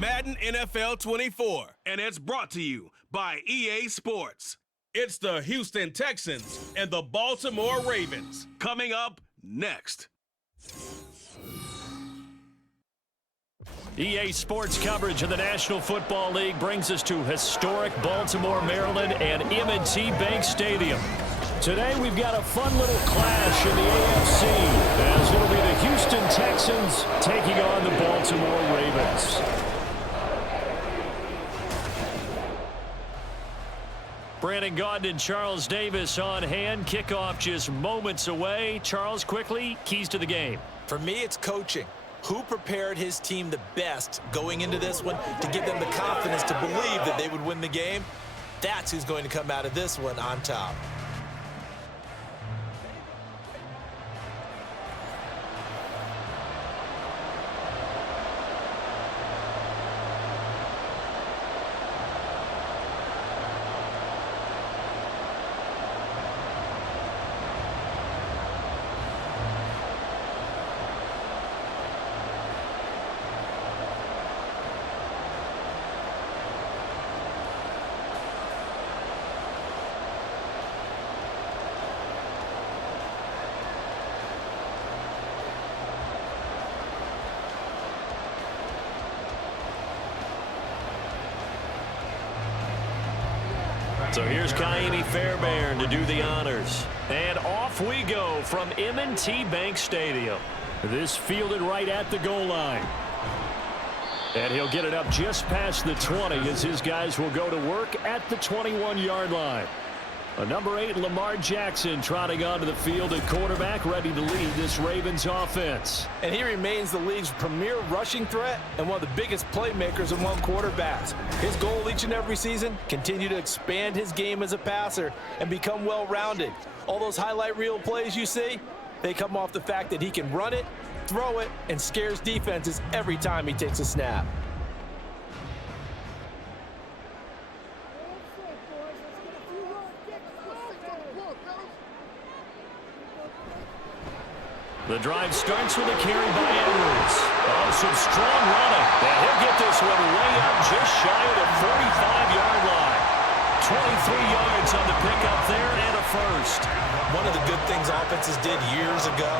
Madden NFL 24, and it's brought to you by EA Sports. It's the Houston Texans and the Baltimore Ravens. Coming up next. EA Sports coverage of the National Football League brings us to historic Baltimore, Maryland, and M&T Bank Stadium. Today we've got a fun little clash in the AFC, as it'll be the Houston Texans taking on the Baltimore Ravens. Brandon Gaudin and Charles Davis on hand. Kickoff just moments away. Charles, quickly, keys to the game. For me, it's coaching. Who prepared his team the best going into this one to give them the confidence to believe that they would win the game? That's who's going to come out of this one on top. So here's Kaimi Fairbairn to do the honors. And off we go from M&T Bank Stadium. This fielded right at the goal line. And he'll get it up just past the 20 as his guys will go to work at the 21-yard line. Number 8, Lamar Jackson, trotting onto the field at quarterback, ready to lead this Ravens offense. And he remains the league's premier rushing threat and one of the biggest playmakers among quarterbacks. His goal each and every season, continue to expand his game as a passer and become well-rounded. All those highlight reel plays you see, they come off the fact that he can run it, throw it, and scares defenses every time he takes a snap. The drive starts with a carry by Edwards. Oh, some strong running. And he'll get this one way up just shy of the 45-yard line. 23 yards on the pickup there and a first. One of the good things offenses did years ago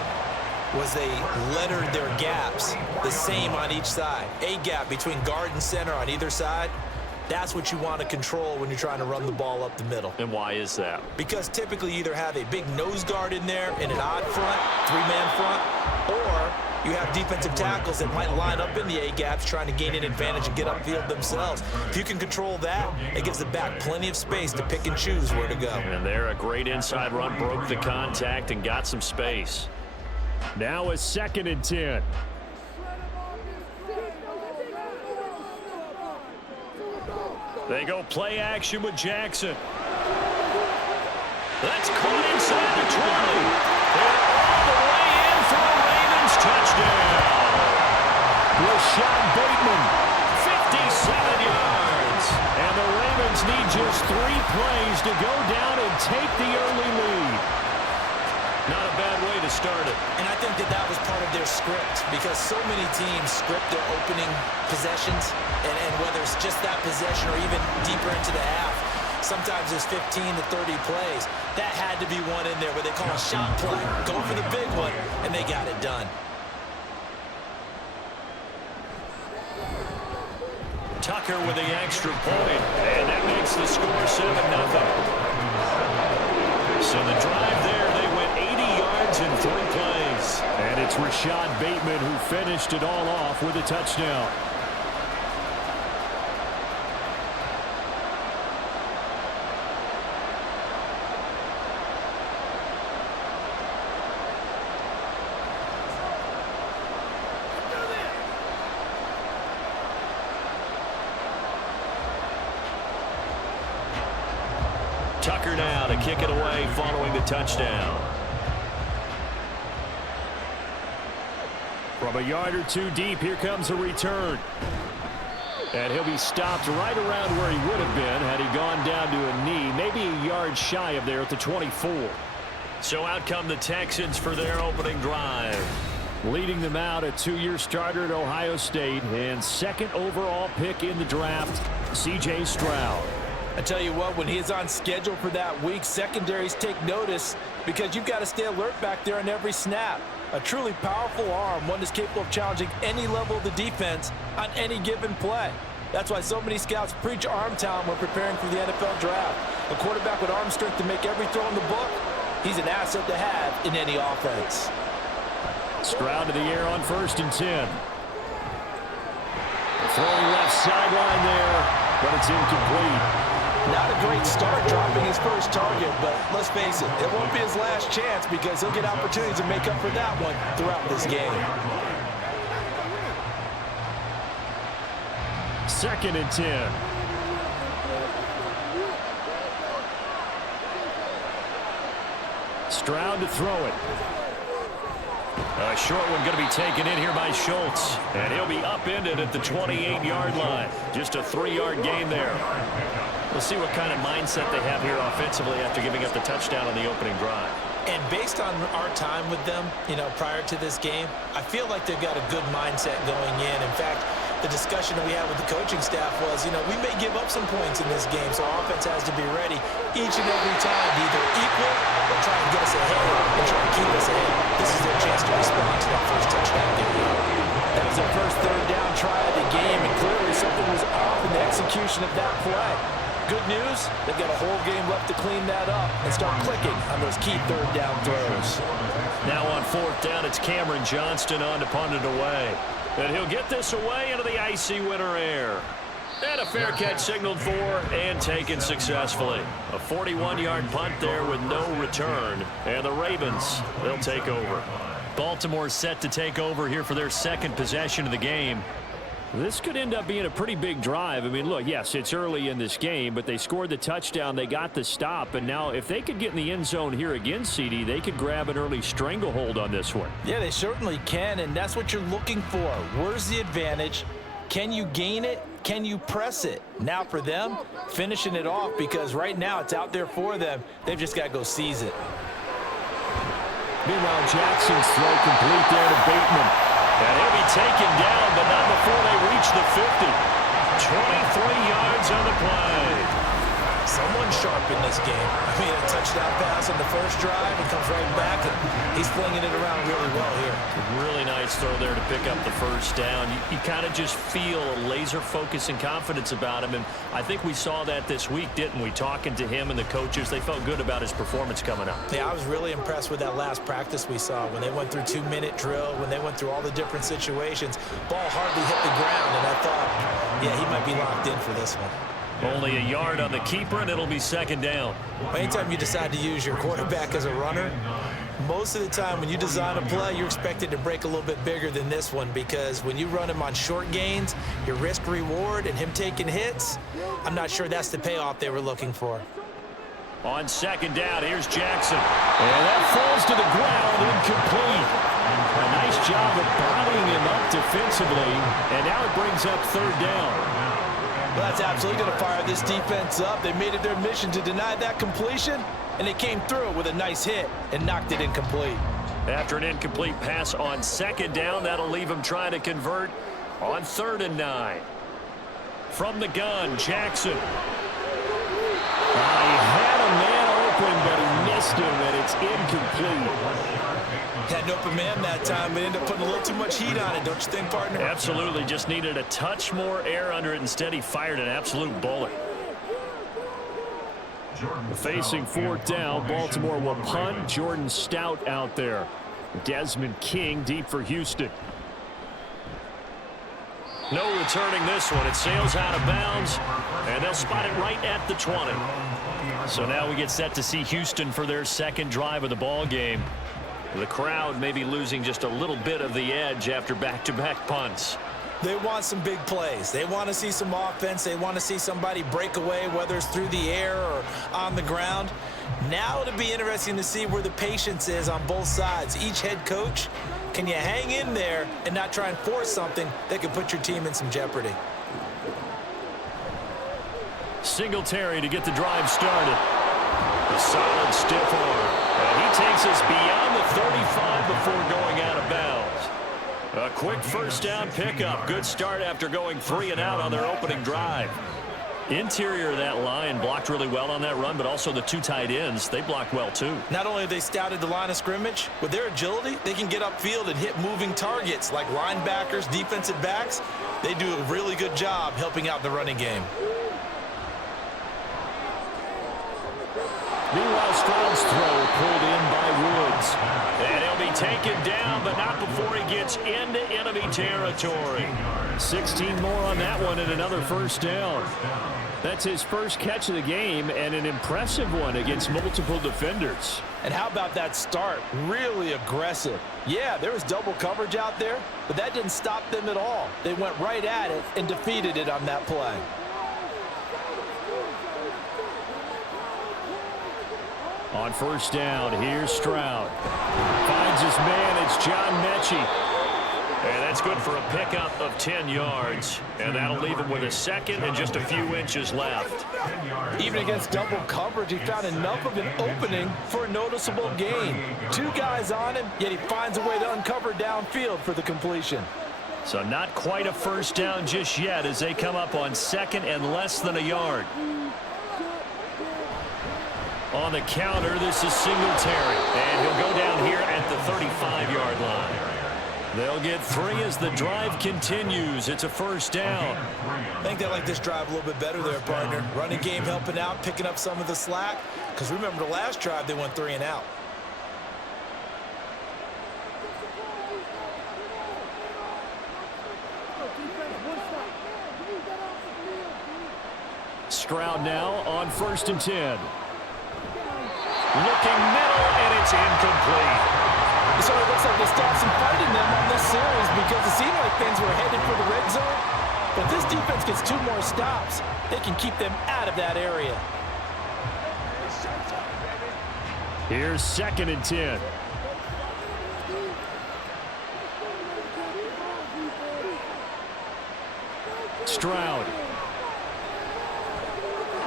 was they lettered their gaps the same on each side. A gap between guard and center on either side. That's what you want to control when you're trying to run the ball up the middle. And why is that? Because typically you either have a big nose guard in there in an odd front, three-man front, or you have defensive tackles that might line up in the A-gaps trying to gain an advantage and get upfield themselves. If you can control that, it gives the back plenty of space to pick and choose where to go. And there, a great inside run, broke the contact and got some space. Now a 2nd and 10. They go play action with Jackson. That's caught inside the 20. They're all the way in for a Ravens touchdown. Rashad Bateman, 57 yards. And the Ravens need just 3 plays to go down and take the early lead. Not a bad way to start it. And I think that was part of their script, because so many teams script their opening possessions, and whether it's just that possession or even deeper into the half, sometimes there's 15 to 30 plays. That had to be one in there where they call a shot play. Go for the big one, and they got it done. Tucker with the extra point, and that makes the score 7-0. So the drive there, they went 80 yards in 3 plays. And it's Rashad Bateman who finished it all off with a touchdown. Tucker now to kick it away following the touchdown. From a yard or 2 deep, here comes a return. And he'll be stopped right around where he would have been had he gone down to a knee, maybe a yard shy of there at the 24. So out come the Texans for their opening drive. Leading them out, a 2-year starter at Ohio State and second overall pick in the draft, C.J. Stroud. I tell you what, when he is on schedule for that week, secondaries take notice because you've got to stay alert back there on every snap. A truly powerful arm, one that's capable of challenging any level of the defense on any given play. That's why so many scouts preach arm talent when preparing for the NFL draft. A quarterback with arm strength to make every throw in the book, he's an asset to have in any offense. Stroud to the air on 1st and 10. Throwing left sideline there, but it's incomplete. Not a great start dropping his first target, but let's face it, it won't be his last chance because he'll get opportunities to make up for that one throughout this game. 2nd and 10. Stroud to throw it. A short one going to be taken in here by Schultz. And he'll be upended at the 28-yard line. Just a 3-yard gain there. We'll see what kind of mindset they have here offensively after giving up the touchdown on the opening drive. And based on our time with them, prior to this game, I feel like they've got a good mindset going in. In fact, the discussion that we had with the coaching staff was, we may give up some points in this game, so our offense has to be ready each and every time to either equal or try and get us ahead and try and keep us ahead. This is their chance to respond to that first touchdown game. That was their first 3rd down try of the game, and clearly something was off in the execution of that play. Good news, they've got a whole game left to clean that up and start clicking on those key 3rd down throws. Now on 4th down, it's Cameron Johnston on to punt it away. And he'll get this away into the icy winter air. And a fair catch signaled for and taken successfully. A 41-yard punt there with no return. And the Ravens, they'll take over. Baltimore's set to take over here for their 2nd possession of the game. This could end up being a pretty big drive. I mean, look, yes, it's early in this game, but they scored the touchdown. They got the stop. And now if they could get in the end zone here again, CD, they could grab an early stranglehold on this one. Yeah, they certainly can, and that's what you're looking for. Where's the advantage? Can you gain it? Can you press it? Now for them, finishing it off because right now it's out there for them. They've just got to go seize it. Meanwhile, Jackson's throw complete there to Bateman. And he'll be taken down, but not before they reach the 50. 23 yards on the play. Someone sharp in this game. I mean, a touchdown pass on the first drive and comes right back, and he's flinging it around really well here. Really nice throw there to pick up the first down. You kind of just feel a laser focus and confidence about him, and I think we saw that this week, didn't we? Talking to him and the coaches, they felt good about his performance coming up. Yeah, I was really impressed with that last practice we saw when they went through 2-minute drill, when they went through all the different situations. Ball hardly hit the ground, and I thought, yeah, he might be locked in for this one. Only a yard on the keeper, and it'll be 2nd down. Anytime you decide to use your quarterback as a runner, most of the time when you design a play, you're expected to break a little bit bigger than this one because when you run him on short gains, your risk-reward and him taking hits, I'm not sure that's the payoff they were looking for. On 2nd down, here's Jackson. And that falls to the ground, incomplete. A nice job of bodying him up defensively, and now it brings up 3rd down. Well, that's absolutely going to fire this defense up. They made it their mission to deny that completion, and they came through with a nice hit and knocked it incomplete. After an incomplete pass on 2nd down, that'll leave them trying to convert on 3rd and 9. From the gun, Jackson. He had a man open, but he missed him, and it's incomplete. Had an open man that time, but ended up putting a little too much heat on it, don't you think, partner? Absolutely. Just needed a touch more air under it. Instead, he fired an absolute bullet. Facing 4th down, Baltimore will punt. Jordan Stout out there. Desmond King deep for Houston. No returning this one. It sails out of bounds, and they'll spot it right at the 20. So now we get set to see Houston for their 2nd drive of the ball game. The crowd may be losing just a little bit of the edge after back-to-back punts. They want some big plays. They want to see some offense. They want to see somebody break away, whether it's through the air or on the ground. Now it'll be interesting to see where the patience is on both sides. Each head coach, can you hang in there and not try and force something that could put your team in some jeopardy? Singletary to get the drive started. A solid stiff arm. And he takes us beyond the 35 before going out of bounds. A quick first down pickup. Good start after going 3 and out on their opening drive. Interior of that line blocked really well on that run, but also the 2 tight ends, they blocked well too. Not only have they scouted the line of scrimmage, with their agility, they can get upfield and hit moving targets like linebackers, defensive backs. They do a really good job helping out the running game. Meanwhile, Stroud's throw pulled in by Woods. And he'll be taken down, but not before he gets into enemy territory. 16 more on that one and another first down. That's his first catch of the game and an impressive one against multiple defenders. And how about that start? Really aggressive. Yeah, there was double coverage out there, but that didn't stop them at all. They went right at it and defeated it on that play. On first down, here's Stroud. Finds his man, it's John Mechie. And that's good for a pickup of 10 yards. And that'll leave him with a second and just a few inches left. Even against double coverage, he found enough of an opening for a noticeable gain. 2 guys on him, yet he finds a way to uncover downfield for the completion. So not quite a first down just yet as they come up on second and less than a yard. On the counter, this is Singletary. And he'll go down here at the 35-yard line. They'll get 3 as the drive continues. It's a first down. I think they like this drive a little bit better there, partner. Running game helping out, picking up some of the slack. Because remember the last drive, they went 3 and out. Stroud now on first and 10. Looking middle, and it's incomplete. So it looks like they stopped some fighting them on this series because it seemed like things were headed for the red zone. But if this defense gets 2 more stops, they can keep them out of that area. Here's second and 10. Stroud.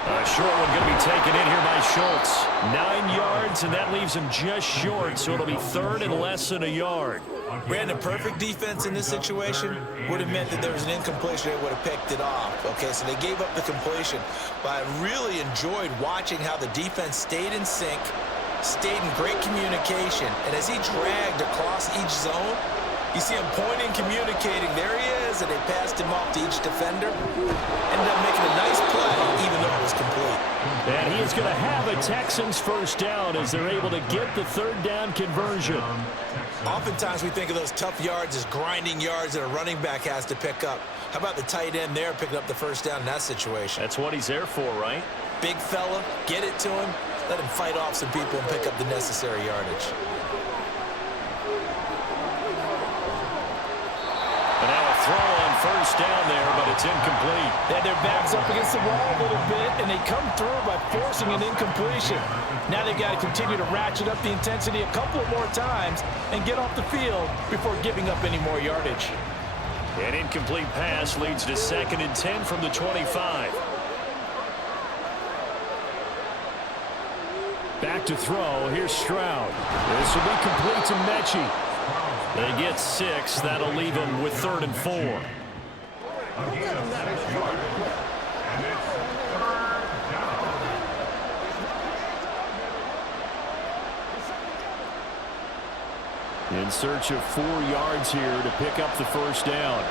A short one going to be taken in here by Schultz. 9 yards, and that leaves him just short, so it'll be third and less than a yard. Brandon, perfect defense in this situation would have meant that there was an incompletion. They would have picked it off. Okay, so they gave up the completion. But I really enjoyed watching how the defense stayed in sync, stayed in great communication, and as he dragged across each zone, you see him pointing, communicating. There he is, and they passed him off to each defender. Ended up making a nice play, even though it was complete. And he is going to have a Texans first down as they're able to get the third down conversion. Oftentimes we think of those tough yards as grinding yards that a running back has to pick up. How about the tight end there picking up the first down in that situation? That's what he's there for, right? Big fella, get it to him, let him fight off some people and pick up the necessary yardage. And now a throw on first down there, but it's incomplete. They had their backs up against the wall a little bit, and they come through by forcing an incompletion. Now they've got to continue to ratchet up the intensity a couple of more times and get off the field before giving up any more yardage. An incomplete pass leads to second and 10 from the 25. Back to throw. Here's Stroud. This will be complete to Mechie. They get 6. That'll leave them with third and 4. In search of 4 yards here to pick up the first down.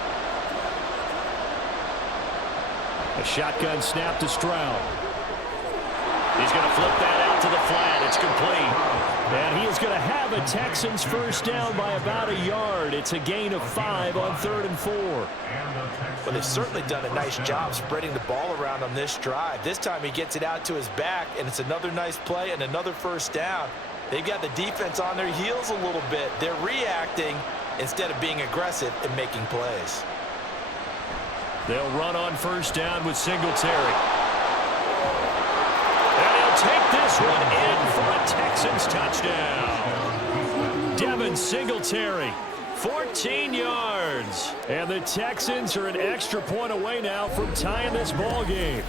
A shotgun snap to Stroud. He's going to flip that out to the flat. It's complete. And he is going to have a Texans first down by about a yard. It's a gain of 5 on third and 4. Well, they've certainly done a nice job spreading the ball around on this drive. This time he gets it out to his back, and it's another nice play and another first down. They've got the defense on their heels a little bit. They're reacting instead of being aggressive and making plays. They'll run on first down with Singletary. And he'll take this one in for a Texans touchdown. Devin Singletary, 14 yards. And the Texans are an extra point away now from tying this ball game.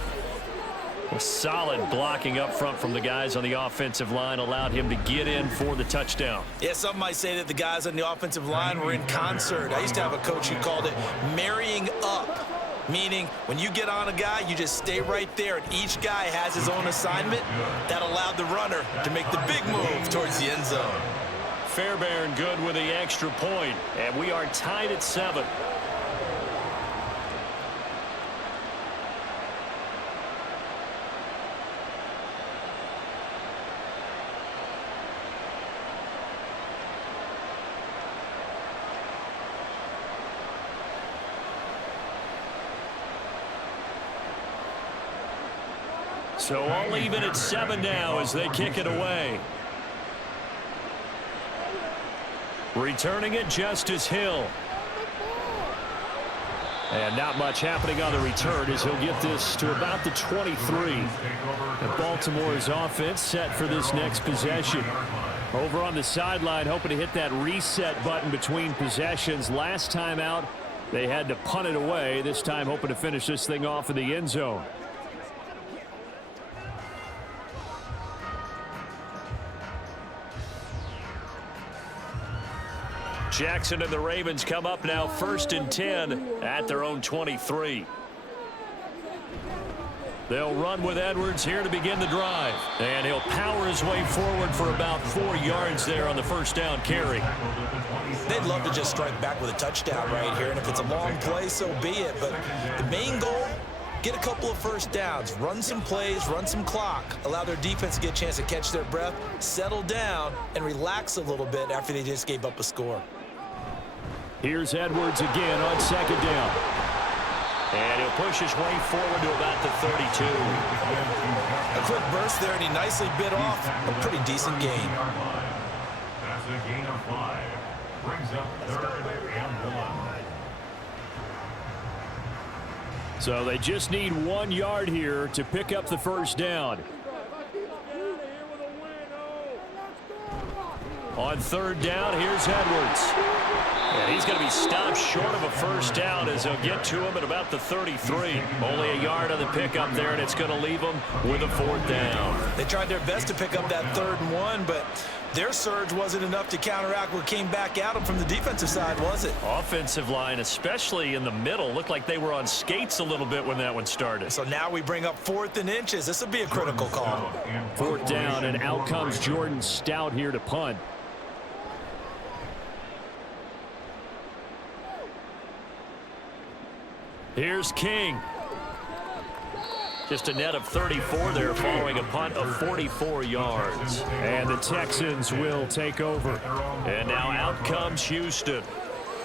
Solid blocking up front from the guys on the offensive line allowed him to get in for the touchdown. Yeah, some might say that the guys on the offensive line were in concert. I used to have a coach who called it marrying up, meaning when you get on a guy, you just stay right there, and each guy has his own assignment. That allowed the runner to make the big move towards the end zone. Fairbairn good with the extra point, and we are tied at 7. So all even at 7 now as they kick it away. Returning it, Justice Hill. And not much happening on the return as he'll get this to about the 23. And Baltimore's offense set for this next possession. Over on the sideline, hoping to hit that reset button between possessions. Last time out, they had to punt it away. This time hoping to finish this thing off in the end zone. Jackson and the Ravens come up now 1st and 10 at their own 23. They'll run with Edwards here to begin the drive. And he'll power his way forward for about 4 yards there on the first down carry. They'd love to just strike back with a touchdown right here, and if it's a long play, so be it. But the main goal, get a couple of first downs, run some plays, run some clock, allow their defense to get a chance to catch their breath, settle down, and relax a little bit after they just gave up a score. Here's Edwards again on 2nd down. And he'll push his way forward to about the 32. A quick burst there, and he nicely bit off a pretty decent gain. That's a gain of 5. Brings up 3rd and 1. So they just need 1 yard here to pick up the first down. On 3rd down, here's Edwards. And he's going to be stopped short of a first down as they'll get to him at about the 33. Only a yard on the pickup there, and it's going to leave them with a 4th down. They tried their best to pick up that 3rd and 1, but their surge wasn't enough to counteract what came back at them from the defensive side, was it? Offensive line, especially in the middle, looked like they were on skates a little bit when that one started. So now we bring up 4th and inches. This will be a critical call. 4th down, and out comes Jordan Stout here to punt. Here's King. Just a net of 34 there following a punt of 44 yards. And the Texans will take over. And now out comes Houston.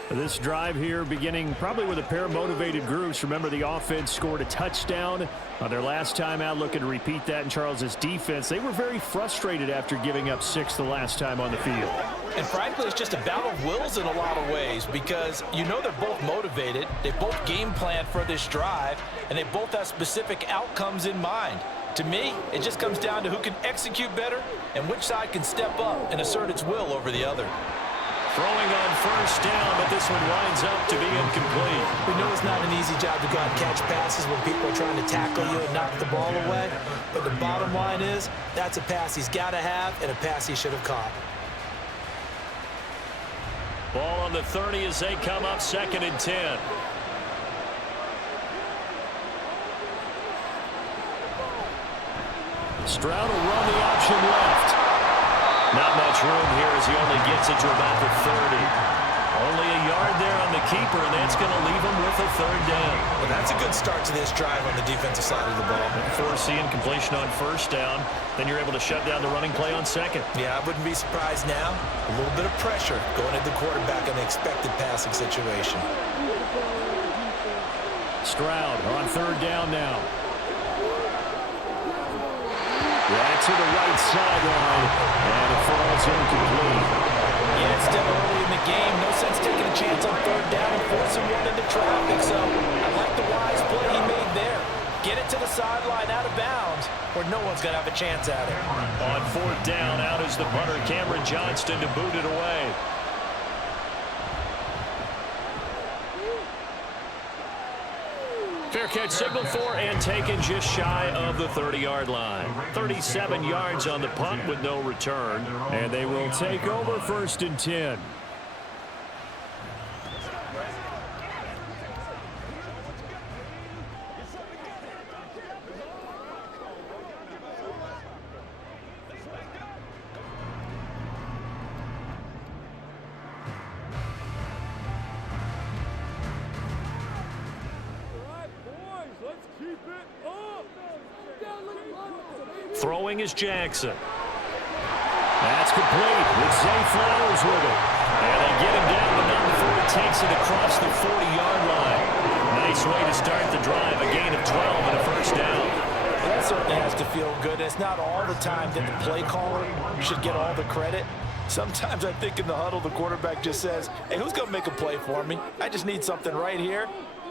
This drive here beginning probably with a pair of motivated groups. Remember, the offense scored a touchdown on their last time out. Looking to repeat that in Charles's defense. They were very frustrated after giving up 6 the last time on the field. And frankly, it's just a battle of wills in a lot of ways because you know they're both motivated. They both game plan for this drive, and they both have specific outcomes in mind. To me, it just comes down to who can execute better and which side can step up and assert its will over the other. Throwing on first down, but this one winds up to be incomplete. We know it's not an easy job to go out and catch passes when people are trying to tackle you and knock the ball away. But the bottom line is, that's a pass he's got to have and a pass he should have caught. Ball on the 30 as they come up 2nd and 10. Stroud will run the option left. Not much room here as he only gets it to about the 30. Only a yard there on the keeper, and that's going to leave him with a 3rd down. Well, that's a good start to this drive on the defensive side of the ball. Forcing completion on first down, then you're able to shut down the running play on 2nd. Yeah, I wouldn't be surprised now. A little bit of pressure going at the quarterback in the expected passing situation. Stroud on 3rd down now. Right to the right sideline, and it falls incomplete. Yeah, it's still early in the game. No sense taking a chance on 3rd down and forcing one into traffic. So I like the wise play he made there. Get it to the sideline out of bounds where no one's going to have a chance at it. On 4th down, out is the punter, Cameron Johnston, to boot it away. Fair catch signaled for and taken just shy of the 30-yard line. 37 yards on the punt with no return. And they will take over 1st and 10. Throwing is Jackson. That's complete with Zay Flowers with it. And they get him down, but not before he takes it across the 40-yard line. Nice way to start the drive. A gain of 12 and a first down. Well, that certainly has to feel good. It's not all the time that the play caller should get all the credit. Sometimes I think in the huddle, the quarterback just says, hey, who's going to make a play for me? I just need something right here.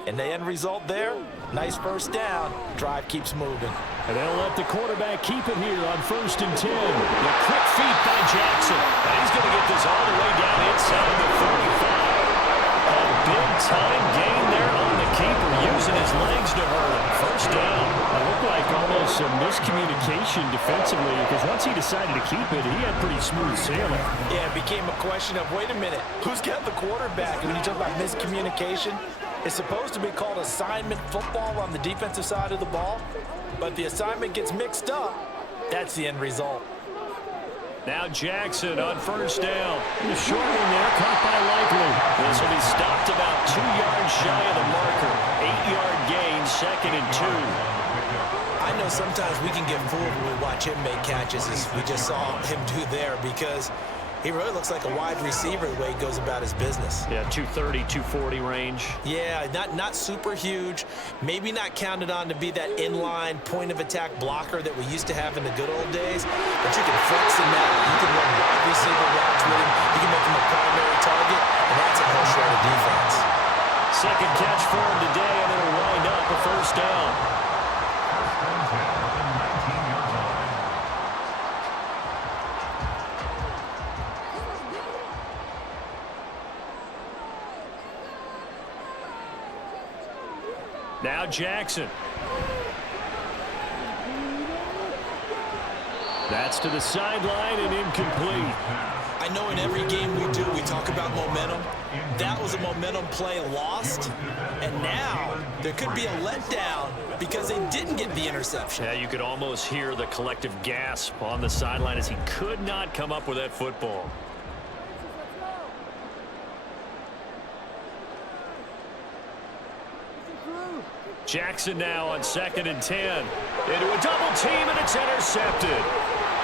And the end result there, nice first down. Drive keeps moving. And they'll let the quarterback keep it here on 1st and 10. The quick feet by Jackson. And he's going to get this all the way down inside the 45. A big-time gain there on the keeper, using his legs to hurt him. First down. It looked like almost some miscommunication defensively, because once he decided to keep it, he had pretty smooth sailing. Yeah, it became a question of, wait a minute, who's got the quarterback? And when you talk about miscommunication, it's supposed to be called assignment football on the defensive side of the ball, but the assignment gets mixed up. That's the end result. Now Jackson on first down. The short one there, caught by Likely. This will be stopped about 2 yards shy of the marker. 8-yard gain, 2nd and 2. I know sometimes we can get fooled when we watch him make catches, as we just saw him do there, because he really looks like a wide receiver the way he goes about his business. Yeah, 230, 240 range. Yeah, not super huge. Maybe not counted on to be that inline point-of-attack blocker that we used to have in the good old days. But you can flex him out. You can run wide receiver routes with him. You can make him a primary target, and that's a whole shred of defense. Second catch for him today, and it'll wind up a first down. Now Jackson. That's to the sideline and incomplete. I know in every game we do, we talk about momentum. That was a momentum play lost. And now there could be a letdown because they didn't get the interception. Yeah, you could almost hear the collective gasp on the sideline as he could not come up with that football. Jackson now on 2nd and 10. Into a double team, and it's intercepted.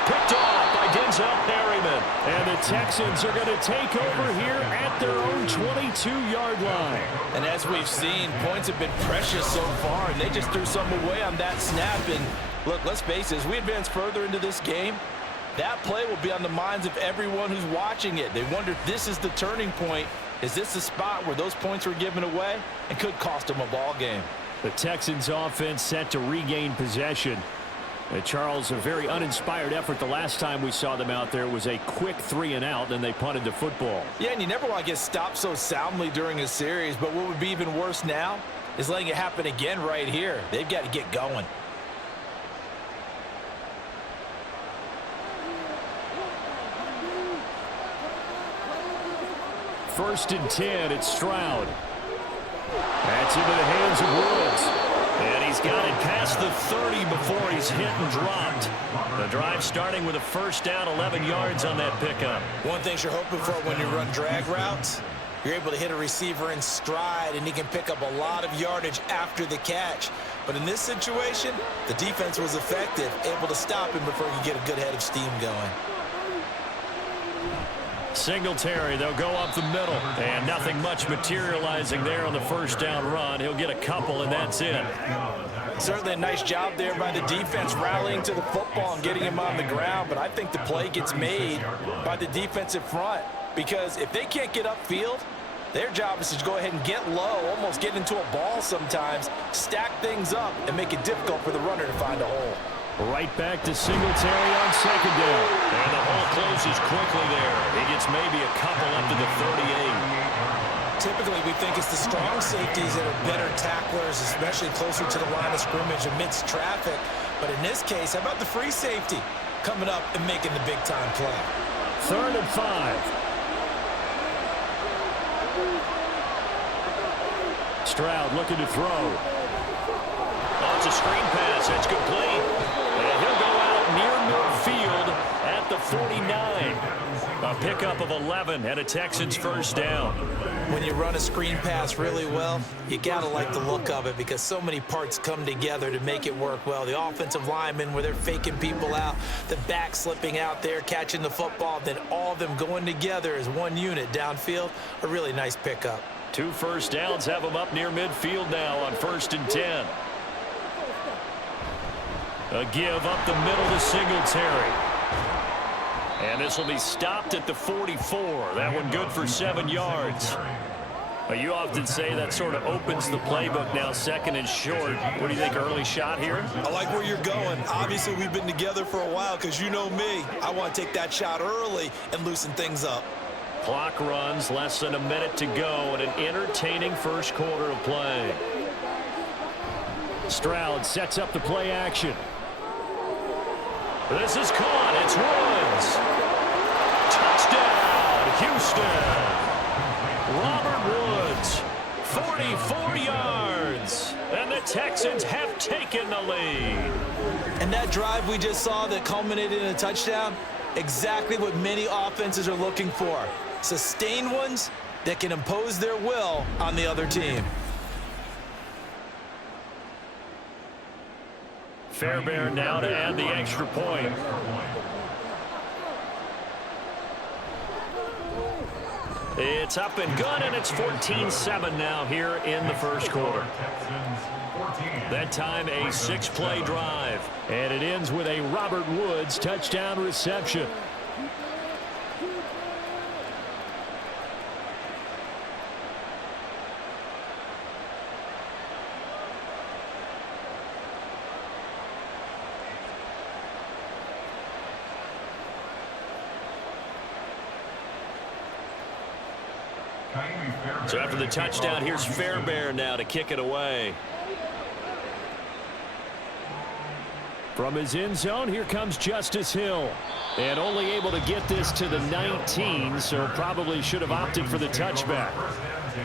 Picked off by Denzel Perryman. And the Texans are going to take over here at their own 22-yard line. And as we've seen, points have been precious so far, and they just threw some away on that snap. And look, let's face it, as we advance further into this game, that play will be on the minds of everyone who's watching it. They wonder if this is the turning point. Is this the spot where those points were given away and could cost them a ball game? The Texans offense set to regain possession. Charles, a very uninspired effort the last time we saw them out there. Was a quick 3-and-out, then they punted the football. Yeah, and you never want to get stopped so soundly during a series, but what would be even worse now is letting it happen again right here. They've got to get going. First and 10, it's Stroud. That's into the hands of Woods. And he's got it past the 30 before he's hit and dropped. The drive starting with a first down, 11 yards on that pickup. One thing you're hoping for when you run drag routes, you're able to hit a receiver in stride, and he can pick up a lot of yardage after the catch. But in this situation, the defense was effective, able to stop him before he could get a good head of steam going. Singletary, they'll go up the middle. And nothing much materializing there on the first down run. He'll get a couple, and that's it. Certainly a nice job there by the defense rallying to the football and getting him on the ground. But I think the play gets made by the defensive front. Because if they can't get upfield, their job is to go ahead and get low, almost get into a ball sometimes, stack things up, and make it difficult for the runner to find a hole. Right back to Singletary on second down. And the hole closes quickly there. He gets maybe a couple up to the 38. Typically, we think it's the strong safeties that are better tacklers, especially closer to the line of scrimmage amidst traffic. But in this case, how about the free safety coming up and making the big-time play? 3rd and 5. Stroud looking to throw. Oh, it's a screen pass. That's complete. And he'll go out near midfield at the 49. A pickup of 11 and a Texans first down. When you run a screen pass really well, you got to like the look of it because so many parts come together to make it work well. The offensive linemen, where they're faking people out, the back slipping out there, catching the football, then all of them going together as one unit downfield. A really nice pickup. 2 first downs have them up near midfield now on 1st and 10. A give up the middle to Singletary. And this will be stopped at the 44. That one good for 7 yards. You often say that sort of opens the playbook now, 2nd and short. What do you think, early shot here? I like where you're going. Obviously, we've been together for a while because you know me. I want to take that shot early and loosen things up. Clock runs, less than a minute to go, and an entertaining first quarter of play. Stroud sets up the play action. This is caught. It's Woods. Touchdown, Houston. Robert Woods, 44 yards. And the Texans have taken the lead. And that drive we just saw that culminated in a touchdown, exactly what many offenses are looking for. Sustained ones that can impose their will on the other team. Fairbairn now to add the extra point. It's up and good, and it's 14-7 now here in the first quarter. That time a 6-play drive. And it ends with a Robert Woods touchdown reception. So after the touchdown, here's Fairbairn now to kick it away. From his end zone, here comes Justice Hill. And only able to get this to the 19, so probably should have opted for the touchback.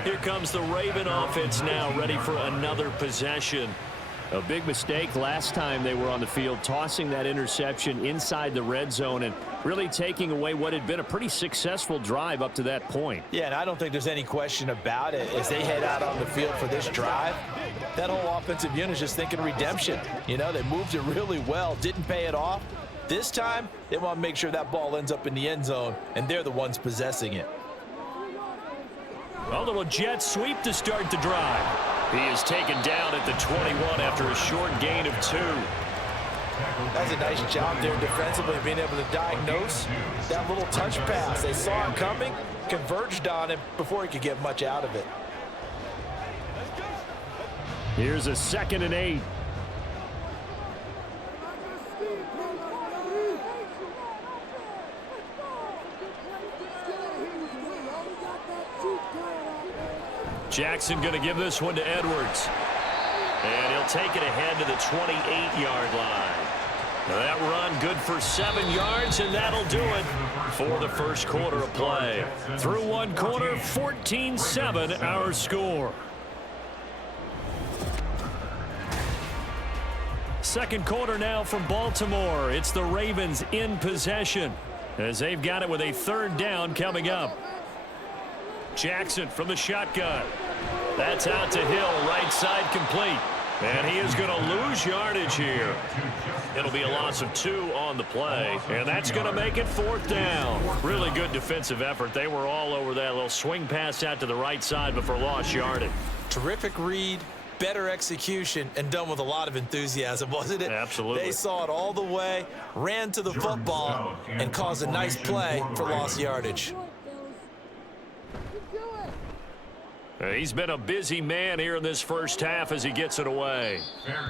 Here comes the Raven offense now, ready for another possession. A big mistake last time they were on the field, tossing that interception inside the red zone and really taking away what had been a pretty successful drive up to that point. Yeah, and I don't think there's any question about it. As they head out on the field for this drive, that whole offensive unit is just thinking redemption. You know, they moved it really well, didn't pay it off. This time, they want to make sure that ball ends up in the end zone, and they're the ones possessing it. A little jet sweep to start the drive. He is taken down at the 21 after a short gain of 2. That's a nice job there defensively, being able to diagnose that little touch pass. They saw him coming, converged on him before he could get much out of it. Here's a 2nd and 8. Jackson going to give this one to Edwards. And he'll take it ahead to the 28-yard line. That run good for 7 yards, and that'll do it for the first quarter of play. Through one quarter, 14-7 our score. Second quarter now from Baltimore. It's the Ravens in possession as they've got it with a 3rd down coming up. Jackson from the shotgun. That's out to Hill, right side complete. And he is going to lose yardage here. It'll be a loss of 2 on the play, and that's going to make it 4th down. Really good defensive effort. They were all over that little swing pass out to the right side before lost yardage. Terrific read, better execution, and done with a lot of enthusiasm, wasn't it? Absolutely. They saw it all the way, ran to the football, and caused a nice play for lost yardage. He's been a busy man here in this first half as he gets it away.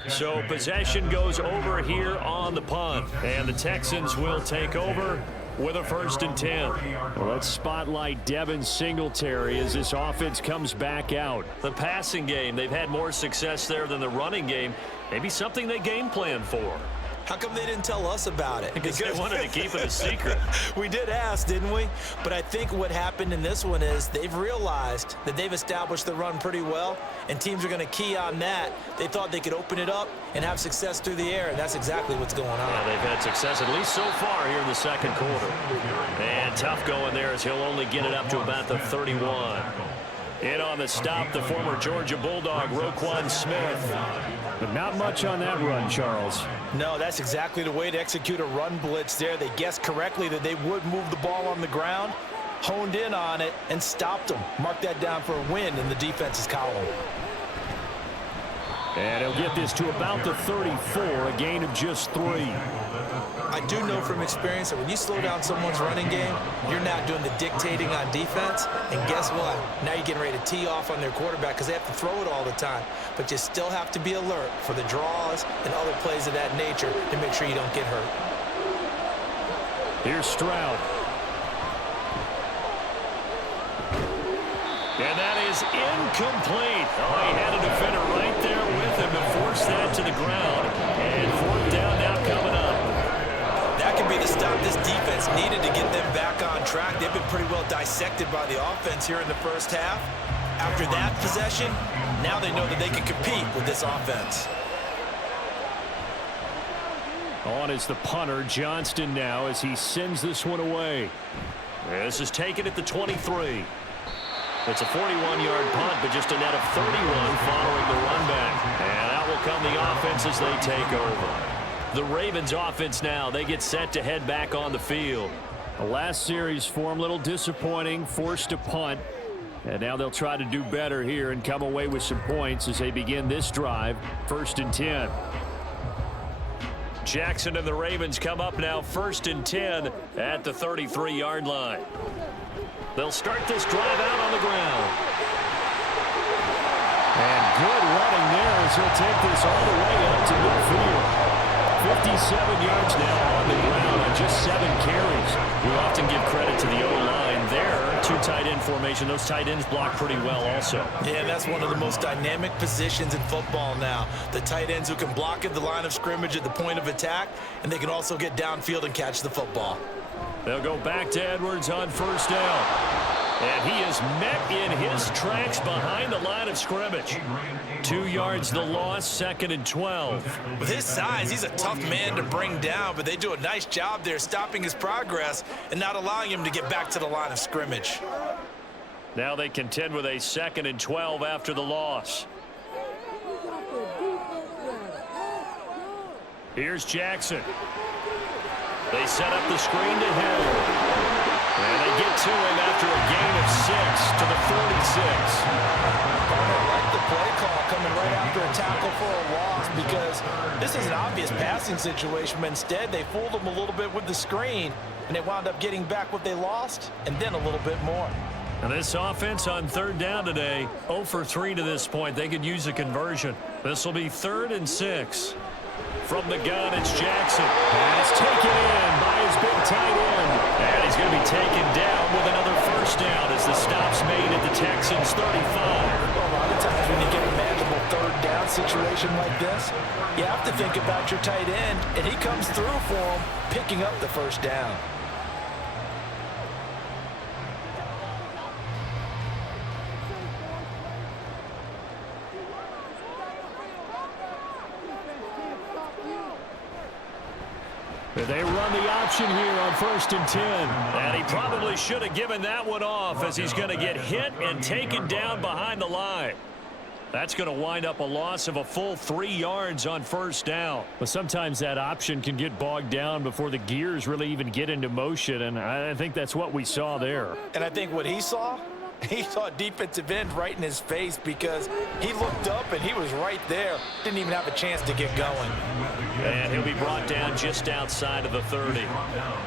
So possession goes over here on the punt. And the Texans will take over with a 1st and 10. Well, let's spotlight Devin Singletary as this offense comes back out. The passing game, they've had more success there than the running game. Maybe something they game plan for. How come they didn't tell us about it? Because they wanted to keep it a secret. We did ask, didn't we? But I think what happened in this one is they've realized that they've established the run pretty well, and teams are going to key on that. They thought they could open it up and have success through the air, and that's exactly what's going on. Yeah, they've had success at least so far here in the 2nd quarter. And tough going there as he'll only get it up to about the 31. In on the stop, the former Georgia Bulldog, Roquan Smith. But not much on that run, Charles. No, that's exactly the way to execute a run blitz there. They guessed correctly that they would move the ball on the ground, honed in on it, and stopped them. Mark that down for a win in the defense's column. And he'll get this to about the 34, a gain of just 3. I do know from experience that when you slow down someone's running game, you're not doing the dictating on defense. And guess what? Now you're getting ready to tee off on their quarterback because they have to throw it all the time. But you still have to be alert for the draws and other plays of that nature to make sure you don't get hurt. Here's Stroud. And that is incomplete. Oh, he had a defender right there with him to force that to the ground. And 4th down now coming up. That could be the stop this defense needed to get them back on track. They've been pretty well dissected by the offense here in the 1st half. After that possession, now they know that they can compete with this offense. On is the punter, Johnston, now as he sends this one away. This is taken at the 23. It's a 41-yard punt, but just a net of 31 following the run back. And out will come the offense as they take over. The Ravens offense now, they get set to head back on the field. The last series for him, a little disappointing, forced to punt. And now they'll try to do better here and come away with some points as they begin this drive, 1st and 10. Jackson and the Ravens come up now 1st and 10 at the 33-yard line. They'll start this drive out on the ground. And good running there as he'll take this all the way up to midfield. 57 yards now on the ground on just 7 carries. We often give credit to the O-line there. 2 tight end formation. Those tight ends block pretty well also. Yeah, that's one of the most dynamic positions in football now. The tight ends who can block at the line of scrimmage at the point of attack, and they can also get downfield and catch the football. They'll go back to Edwards on 1st down. And he is met in his tracks behind the line of scrimmage. 2 yards the loss, 2nd and 12. With his size, he's a tough man to bring down, but they do a nice job there stopping his progress and not allowing him to get back to the line of scrimmage. Now they contend with a 2nd and 12 after the loss. Here's Jackson. They set up the screen to Hill. And they get to him after a gain of 6 to the 46. I like the play call coming right after a tackle for a loss because this is an obvious passing situation, but instead they fooled them a little bit with the screen, and they wound up getting back what they lost and then a little bit more. And this offense on 3rd down today, 0 for 3 to this point. They could use a conversion. This will be 3rd and 6. From the gun, it's Jackson. Pass taken in by his big tight end. And he's going to be taken down with another 1st down as the stop's made at the Texans' 35. Well, a lot of times when you get a manageable 3rd down situation like this, you have to think about your tight end, and he comes through for him, picking up the 1st down. They run the option here on 1st and 10. And he probably should have given that one off as he's going to get hit and taken down behind the line. That's going to wind up a loss of a full 3 yards on 1st down. But sometimes that option can get bogged down before the gears really even get into motion, and I think that's what we saw there. And I think what he saw a defensive end right in his face because he looked up and he was right there. Didn't even have a chance to get going. And he'll be brought down just outside of the 30.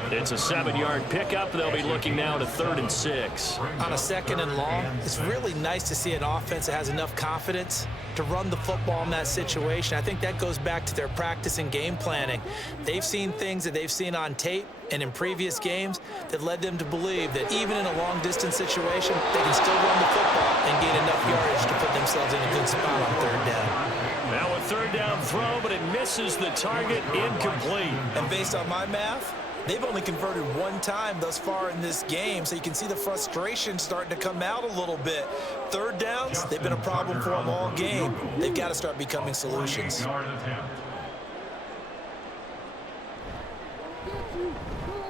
It's a 7-yard pickup. They'll be looking now to 3rd and 6. On a 2nd and long, it's really nice to see an offense that has enough confidence to run the football in that situation. I think that goes back to their practice and game planning. They've seen things that they've seen on tape and in previous games that led them to believe that even in a long-distance situation, they can still run the football and gain enough yardage to put themselves in a good spot on 3rd down. Now a 3rd down throw, but it misses the target, incomplete. And based on my math, they've only converted 1 time thus far in this game, so you can see the frustration starting to come out a little bit. 3rd downs, they've been a problem for them all game. They've got to start becoming solutions.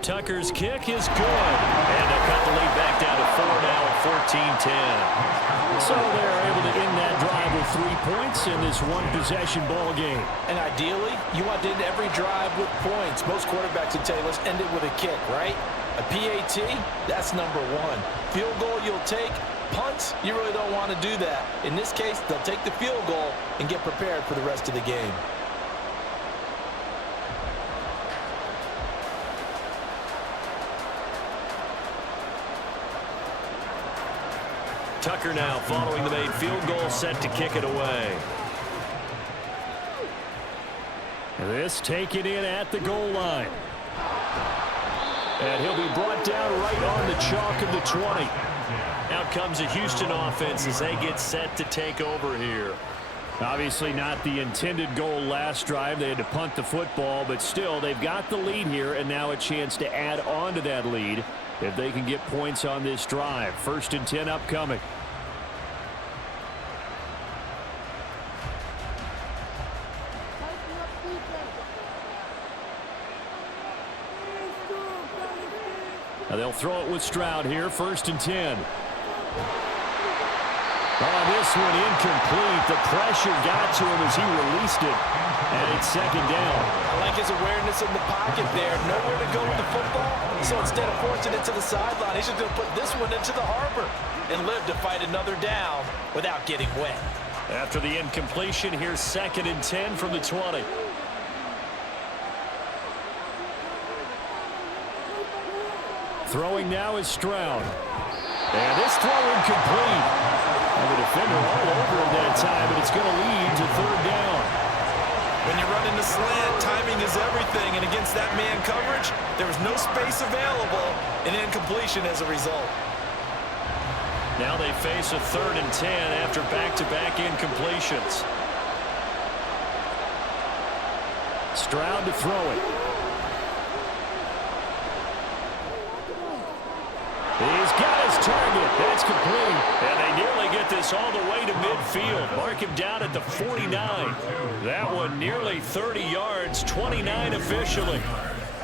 Tucker's kick is good. And they'll cut the lead back down to 4 now at 14-10. So they're able to end that drive with 3 points in this one-possession ball game. And ideally, you want to end every drive with points. Most quarterbacks would tell you, let's end it with a kick, right? A PAT, that's number 1. Field goal you'll take. Punts, you really don't want to do that. In this case, they'll take the field goal and get prepared for the rest of the game. Tucker now following the made field goal, set to kick it away. This taken in at the goal line. And he'll be brought down right on the chalk of the 20. Out comes the Houston offense as they get set to take over here. Obviously not the intended goal last drive. They had to punt the football, but still they've got the lead here and now a chance to add on to that lead if they can get points on this drive. 1st and 10 upcoming. Now they'll throw it with Stroud here. 1st and 10. Oh, this one incomplete. The pressure got to him as he released it. And it's 2nd down. I like his awareness in the pocket there. Nowhere to go with the football. So instead of forcing it to the sideline, he's just going to put this one into the harbor and live to fight another down without getting wet. After the incompletion, here's 2nd and 10 from the 20. Throwing now is Stroud. And this throw incomplete. And the defender all over him that time, and it's going to lead to 3rd down. When you're running the slant, timing is everything, and against that man coverage, there was no space available, and incompletion as a result. Now they face a 3rd and 10 after back-to-back incompletions. Stroud to throw it. He's got his target. That's complete. And they nearly get this all the way to midfield. Mark him down at the 49. That one nearly 30 yards, 29 officially.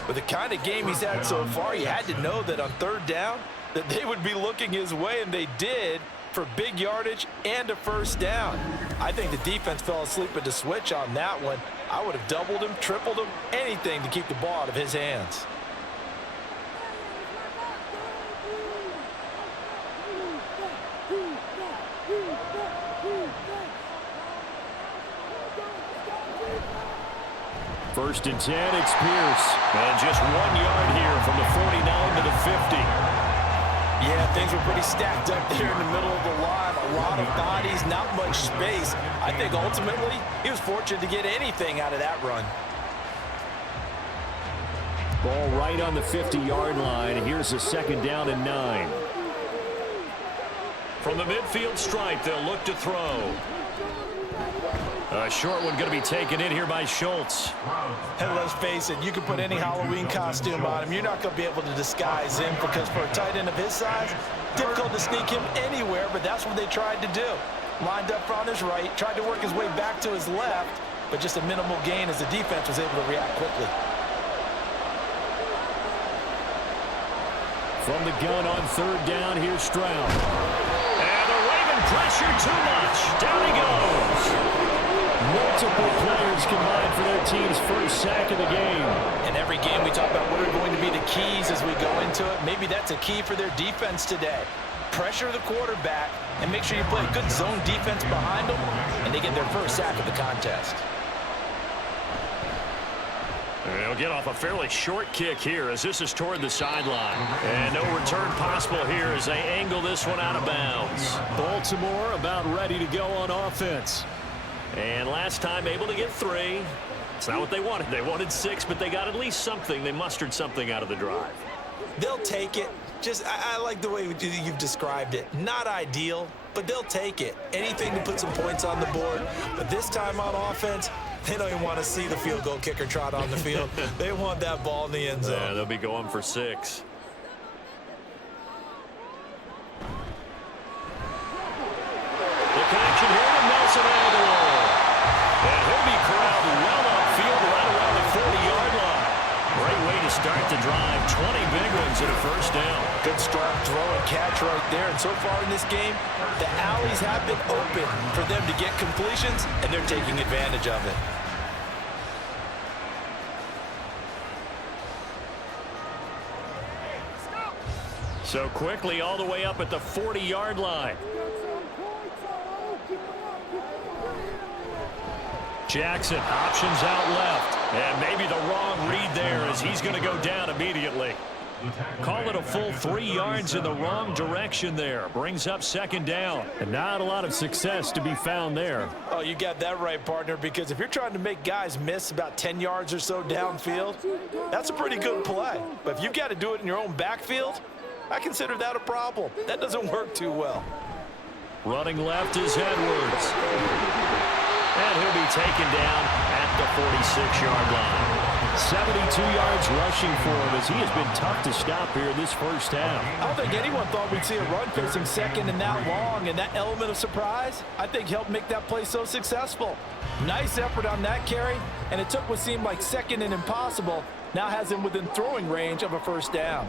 With the kind of game he's had so far, you had to know that on 3rd down that they would be looking his way, and they did, for big yardage and a 1st down. I think the defense fell asleep at the switch on that one. I would have doubled him, tripled him, anything to keep the ball out of his hands. First and 10, it's Pierce. And just 1 yard here from the 49 to the 50. Yeah, things were pretty stacked up there in the middle of the line. A lot of bodies, not much space. I think ultimately he was fortunate to get anything out of that run. Ball right on the 50-yard line. Here's a 2nd down and 9. From the midfield stripe, they'll look to throw. A short one going to be taken in here by Schultz. And let's face it, you can put any Halloween costume on him. You're not going to be able to disguise him because for a tight end of his size, difficult to sneak him anywhere, but that's what they tried to do. Lined up on his right, tried to work his way back to his left, but just a minimal gain as the defense was able to react quickly. From the gun on 3rd down, here's Stroud. And the Raven pressure too much. Down he goes. Multiple players combined for their team's first sack of the game. In every game we talk about what are going to be the keys as we go into it. Maybe that's a key for their defense today. Pressure the quarterback and make sure you play a good zone defense behind them, and they get their first sack of the contest. They'll get off a fairly short kick here as this is toward the sideline. And no return possible here as they angle this one out of bounds. Baltimore about ready to go on offense. And last time able to get 3. It's not what they wanted. They wanted 6, but they got at least something. They mustered something out of the drive. They'll take it. I like the way you've described it. Not ideal, but they'll take it. Anything to put some points on the board. But this time on offense, they don't even want to see the field goal kicker trot on the field. They want that ball in the end zone. Yeah, they'll be going for 6. The connection here to Nelson Aguilar. And he'll be corralled well upfield right around the 40-yard line. Great way to start the drive. 20 big ones and a first down. Good strong throw and catch right there. And so far in this game, the alleys have been open for them to get completions, and they're taking advantage of it. So quickly all the way up at the 40-yard line. Jackson options out left. And maybe the wrong read there as he's going to go down immediately. Call it a full 3 yards in the wrong direction there. Brings up second down. And not a lot of success to be found there. Oh, you got that right, partner, because if you're trying to make guys miss about 10 yards or so downfield, that's a pretty good play. But if you've got to do it in your own backfield, I consider that a problem. That doesn't work too well. Running left is Edwards. And he'll be taken down at the 46-yard line. 72 yards rushing for him as he has been tough to stop here this first half. I don't think anyone thought we'd see a run facing second and that long, and that element of surprise, I think, helped make that play so successful. Nice effort on that carry, and it took what seemed like second and impossible, now has him within throwing range of a first down.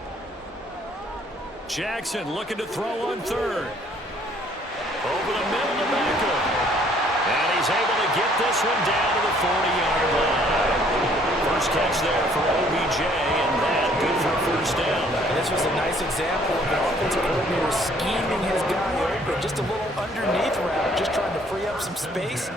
Jackson looking to throw on third. Over the middle to Beckham. And he's able to get this one down to the 40-yard line. First catch there for OBJ, and that good for a first down. And this was a nice example of the offensive coordinator scheming his guy open. Just a little underneath route, just trying to free up some space,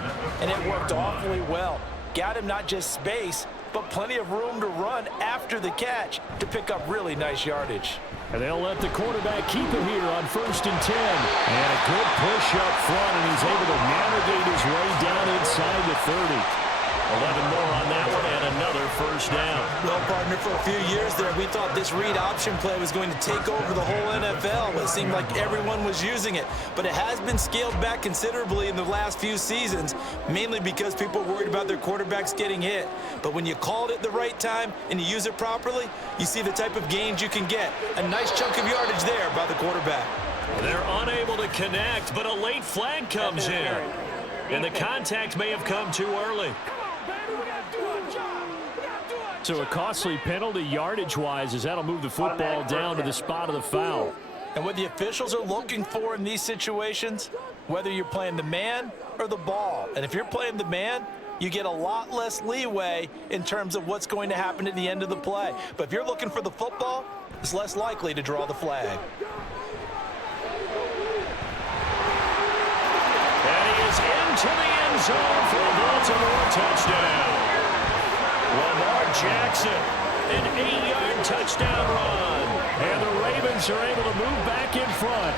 and it worked awfully well. Got him not just space, but plenty of room to run after the catch to pick up really nice yardage. And they'll let the quarterback keep it here on 1st and 10. And a good push up front, and he's able to navigate his way down inside the 30. 11 more on that one, and another first down. Well, partner, for a few years there, we thought this read option play was going to take over the whole NFL. It seemed like everyone was using it. But it has been scaled back considerably in the last few seasons, mainly because people are worried about their quarterbacks getting hit. But when you call it at the right time and you use it properly, you see the type of gains you can get. A nice chunk of yardage there by the quarterback. They're unable to connect, but a late flag comes in. And the contact may have come too early. So a costly penalty yardage-wise as that'll move the football down to the spot of the foul. And what the officials are looking for in these situations, whether you're playing the man or the ball. And if you're playing the man, you get a lot less leeway in terms of what's going to happen at the end of the play. But if you're looking for the football, it's less likely to draw the flag. And he is into the end zone for a Baltimore touchdown. Lamar Jackson, an 8-yard touchdown run. And the Ravens are able to move back in front.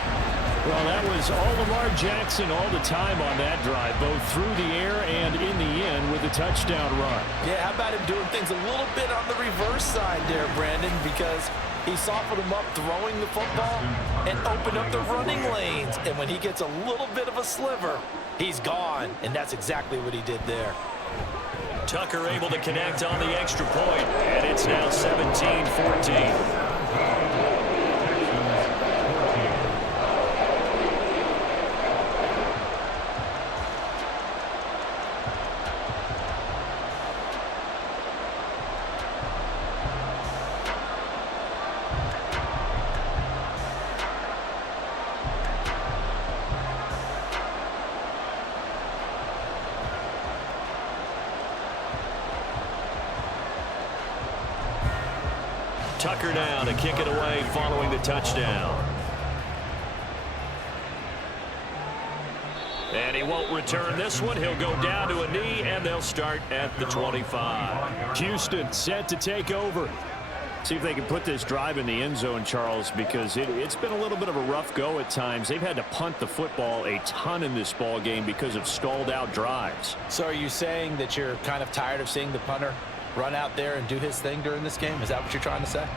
Well, that was all Lamar Jackson all the time on that drive, both through the air and in the end with the touchdown run. Yeah, how about him doing things a little bit on the reverse side there, Brandon, because he softened him up throwing the football and opened up the running lanes. And when he gets a little bit of a sliver, he's gone. And that's exactly what he did there. Tucker able to connect on the extra point, and it's now 17-14. Tucker down to kick it away following the touchdown. And he won't return this one. He'll go down to a knee, and they'll start at the 25. Houston set to take over. See if they can put this drive in the end zone, Charles, because it's been a little bit of a rough go at times. They've had to punt the football a ton in this ball game because of stalled out drives. So are you saying that you're kind of tired of seeing the punter run out there and do his thing during this game? Is that what you're trying to say?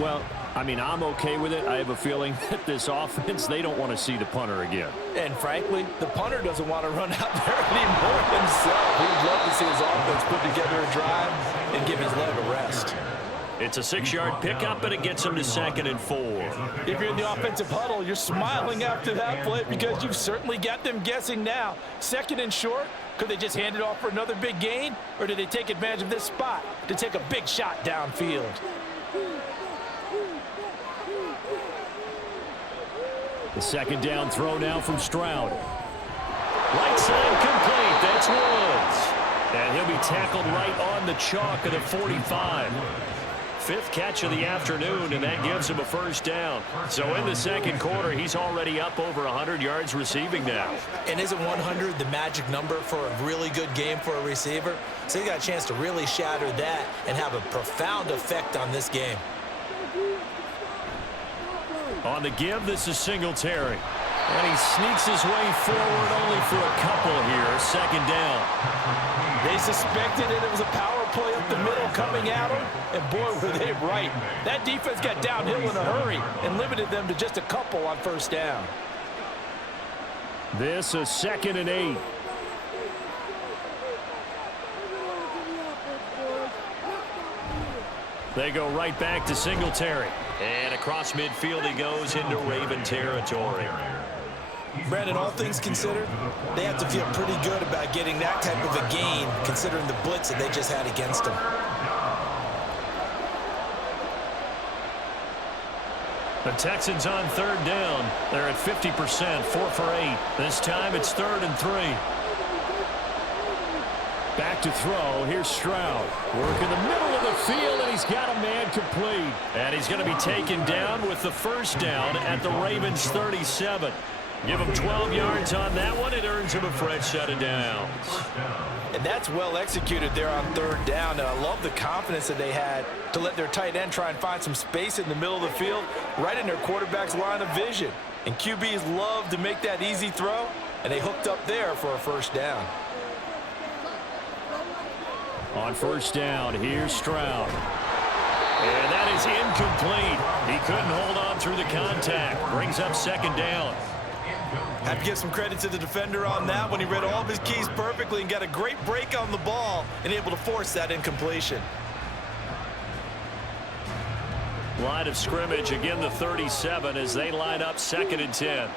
Well, I mean, I'm okay with it. I have a feeling that this offense, they don't want to see the punter again. And frankly, the punter doesn't want to run out there anymore himself. He'd love to see his offense put together a drive and give his leg a rest. It's a 6-yard pickup, and it gets him to 2nd and 4. If you're in the offensive huddle, you're smiling after that play because you've certainly got them guessing now. 2nd and short, could they just hand it off for another big gain? Or did they take advantage of this spot to take a big shot downfield? The 2nd down throw now from Stroud. Right side complete. That's Woods. And he'll be tackled right on the chalk of the 45. 5th catch of the afternoon, and that gives him a 1st down. So in the 2nd quarter, he's already up over 100 yards receiving now. And isn't 100 the magic number for a really good game for a receiver? So he got a chance to really shatter that and have a profound effect on this game. On the give, this is Singletary. And he sneaks his way forward only for a couple here. 2nd down. They suspected it was a power play up the middle coming at them, and boy, were they right. That defense got downhill in a hurry and limited them to just a couple on 1st down. This is 2nd and 8. They go right back to Singletary. And across midfield he goes into Raven territory. Brandon, all things considered, they have to feel pretty good about getting that type of a gain considering the blitz that they just had against them. The Texans on 3rd down. They're at 50%, 4 for 8. This time it's 3rd and 3. Back to throw. Here's Stroud. Work in the middle of the field, and he's got a man complete. And he's going to be taken down with the 1st down at the Ravens 37. Give him 12 yards on that one. It earns him a fresh set of downs. And that's well executed there on 3rd down. And I love the confidence that they had to let their tight end try and find some space in the middle of the field, right in their quarterback's line of vision. And QBs love to make that easy throw, and they hooked up there for a 1st down. On 1st down, here's Stroud. And that is incomplete. He couldn't hold on through the contact. Brings up 2nd down. Have to give some credit to the defender on that when he read all of his keys perfectly and got a great break on the ball and able to force that incompletion. Line of scrimmage, again the 37 as they line up 2nd and 10.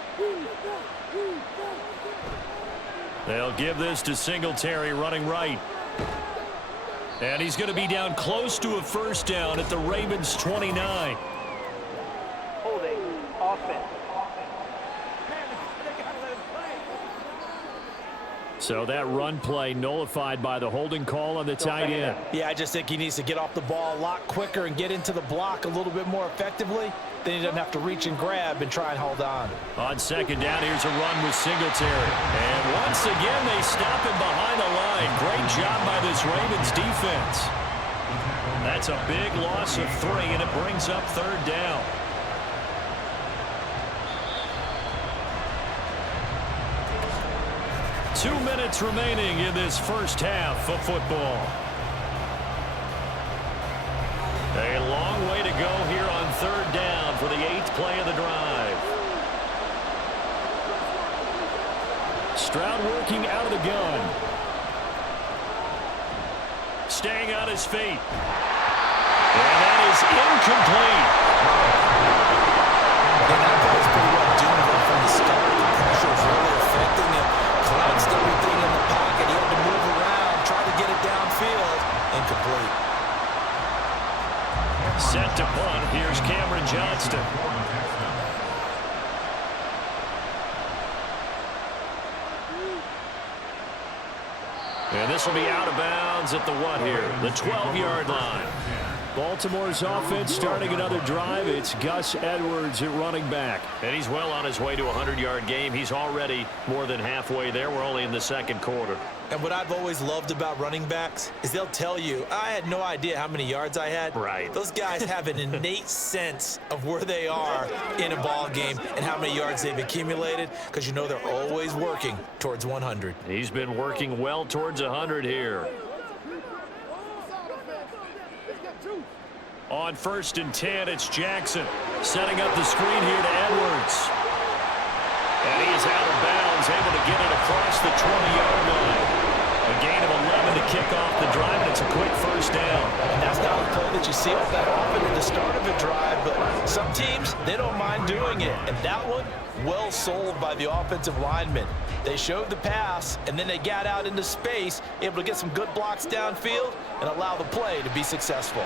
They'll give this to Singletary running right. And he's going to be down close to a 1st down at the Ravens 29. Holding offense. So that run play nullified by the holding call on the tight end. Yeah, I just think he needs to get off the ball a lot quicker and get into the block a little bit more effectively. Then he doesn't have to reach and grab and try and hold on. On 2nd down, here's a run with Singletary. And once again, they stop him behind the line. Great job by this Ravens defense. That's a big loss of 3, and it brings up 3rd down. Two minutes remaining in this 1st half of football. A long way to go here on 3rd down for the 8th play of the drive. Stroud working out of the gun. Staying on his feet. And that is incomplete. And that play is pretty well doomed right from the start. The pressure is really affecting him. Collapsed everything in the pocket. He had to move around, try to get it downfield. Incomplete. Set to punt. Here's Cameron Johnston. And this will be out of bounds at the what here? The 12-yard line. Baltimore's offense starting another drive. It's Gus Edwards at running back. And he's well on his way to a 100-yard game. He's already more than halfway there. We're only in the second quarter. And what I've always loved about running backs is they'll tell you, I had no idea how many yards I had. Right. Those guys have an innate sense of where they are in a ball game and how many yards they've accumulated, because you know they're always working towards 100. He's been working well towards 100 here. On 1st and 10, it's Jackson setting up the screen here to Edwards. And he's out of bounds, able to get it across the 20-yard line. A gain of 11 to kick off the drive, and it's a quick first down. And that's not a play that you see that often at the start of a drive, but some teams, they don't mind doing it. And that one, well sold by the offensive lineman. They showed the pass, and then they got out into space, able to get some good blocks downfield and allow the play to be successful.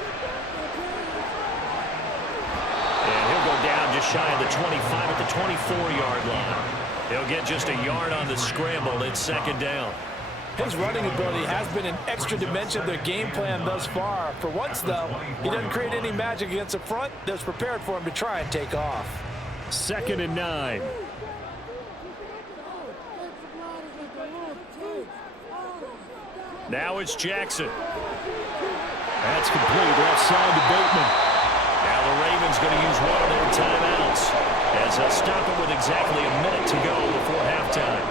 And he'll go down just shy of the 25 at the 24-yard line. He'll get just a yard on the scramble. It's second down. His running ability has been an extra dimension of their game plan thus far. For once, though, he doesn't create any magic against the front that's prepared for him to try and take off. 2nd and 9. Now it's Jackson. That's complete. Left side to Bateman. Now the Ravens going to use one of their timeouts as they'll stop it with exactly a minute to go before halftime.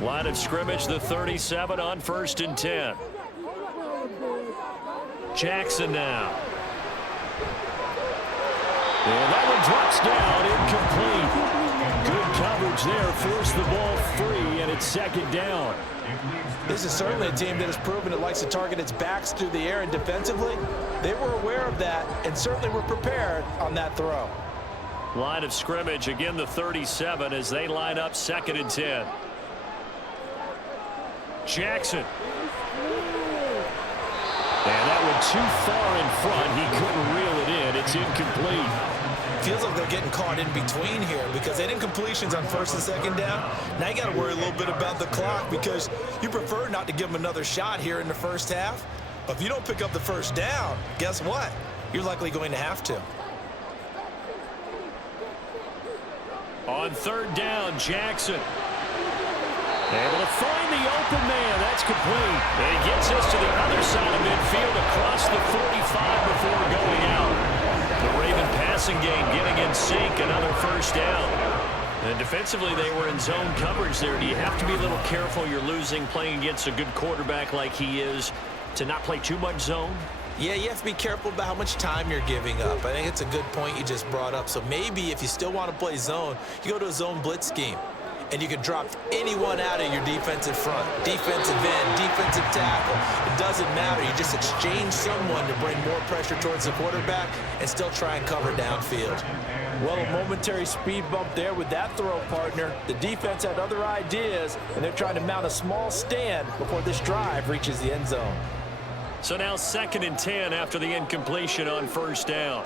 Line of scrimmage, the 37 on 1st and 10. Jackson now. And that one drops down, incomplete. Good coverage there, forced the ball free, and it's second down. This is certainly a team that has proven it likes to target its backs through the air, and defensively, they were aware of that and certainly were prepared on that throw. Line of scrimmage, again the 37 as they line up 2nd and 10. Jackson. And that one too far in front. He couldn't reel it in. It's incomplete. Feels like they're getting caught in between here because they didn't completions on 1st and 2nd down. Now you got to worry a little bit about the clock because you prefer not to give them another shot here in the first half. But if you don't pick up the first down, guess what? You're likely going to have to. On 3rd down, Jackson. Able to find the open man. That's complete. And he gets us to the other side of midfield across the 45 before going out. The Raven passing game getting in sync. Another first down. And defensively, they were in zone coverage there. Do you have to be a little careful? You're losing playing against a good quarterback like he is to not play too much zone? Yeah, you have to be careful about how much time you're giving up. I think it's a good point you just brought up. So maybe if you still want to play zone, you go to a zone blitz scheme. And you can drop anyone out of your defensive front, defensive end, defensive tackle. It doesn't matter. You just exchange someone to bring more pressure towards the quarterback and still try and cover downfield. Well, a momentary speed bump there with that throw, partner. The defense had other ideas, and they're trying to mount a small stand before this drive reaches the end zone. So now 2nd and 10 after the incompletion on 1st down.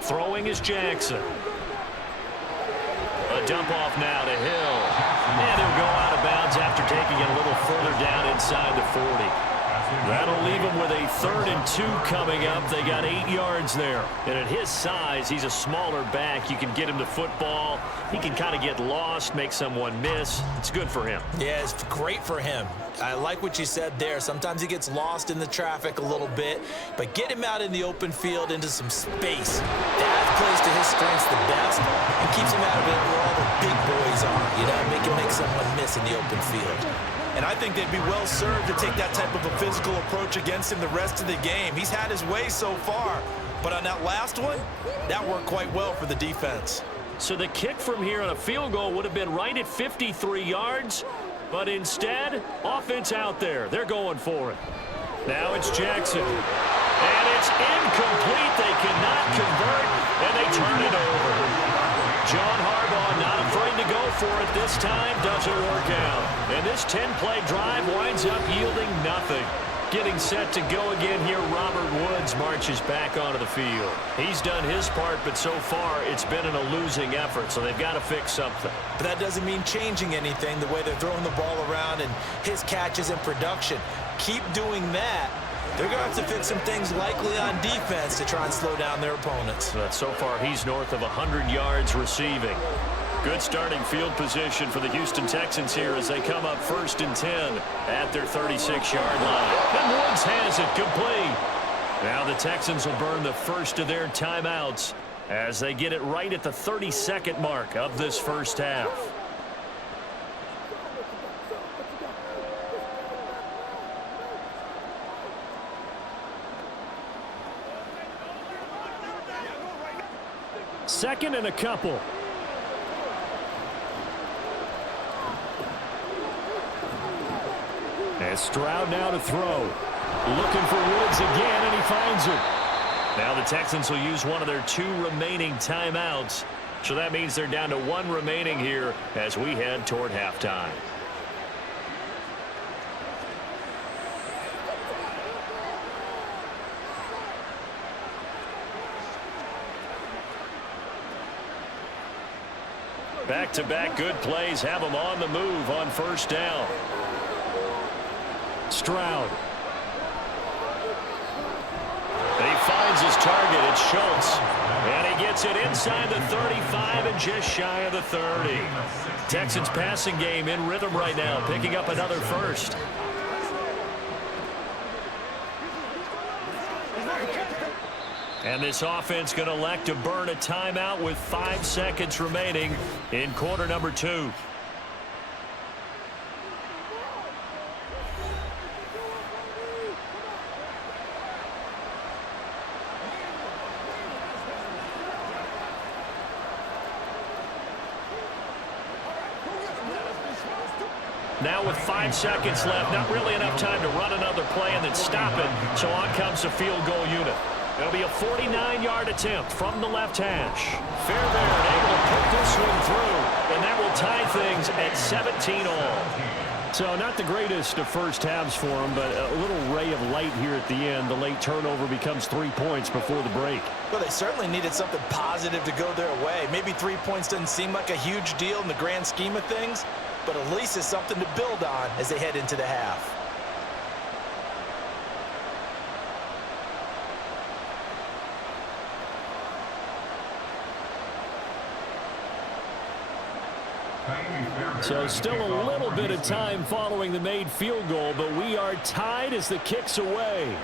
Throwing is Jackson. A dump off now to Hill. And he'll go out of bounds after taking it a little further down inside the 40. That'll leave him with a 3rd and 2 coming up. They got 8 yards there. And at his size, he's a smaller back. You can get him to football. He can kind of get lost, make someone miss. It's good for him. Yeah, it's great for him. I like what you said there. Sometimes he gets lost in the traffic a little bit, but get him out in the open field into some space. That plays to his strengths the best and keeps him out of it where all the big boys are, you know, make someone miss in the open field. And I think they'd be well served to take that type of a physical approach against him the rest of the game. He's had his way so far, but on that last one, that worked quite well for the defense. So the kick from here on a field goal would have been right at 53 yards. But instead, offense out there. They're going for it. Now it's Jackson. And it's incomplete. They cannot convert, and they turn it over. John Harbaugh not afraid to go for it this time. Doesn't work out. And this 10-play drive winds up yielding nothing. getting set to go again here. Robert Woods marches back onto the field. He's done his part, but so far it's been in a losing effort, so they've got to fix something. But that doesn't mean changing anything, the way they're throwing the ball around and his catches and production. Keep doing that. They're going to have to fix some things likely on defense to try and slow down their opponents. But so far he's north of 100 yards receiving. Good starting field position for the Houston Texans here as they come up 1st and 10 at their 36-yard line. And Woods has it complete. Now the Texans will burn the first of their timeouts as they get it right at the 32nd mark of this first half. Second and a couple. And Stroud now to throw. Looking for Woods again, and he finds it. Now the Texans will use one of their 2 remaining timeouts. So that means they're down to 1 remaining here as we head toward halftime. Back-to-back good plays have them on the move on first down. Stroud. And he finds his target. It's Schultz. And he gets it inside the 35 and just shy of the 30. Texans passing game in rhythm right now, picking up another first. And this offense going to elect to burn a timeout with 5 seconds remaining in quarter number 2. Now with 5 seconds left, not really enough time to run another play and then stop it. So on comes the field goal unit. It'll be a 49-yard attempt from the left hash. Fairbairn able to put this one through, and that will tie things at 17 all. So not the greatest of first halves for him, but a little ray of light here at the end. The late turnover becomes 3 points before the break. Well, they certainly needed something positive to go their way. Maybe 3 points doesn't seem like a huge deal in the grand scheme of things, but at least it's something to build on as they head into the half. So still a little bit of time following the made field goal, but we are tied as the kick's away.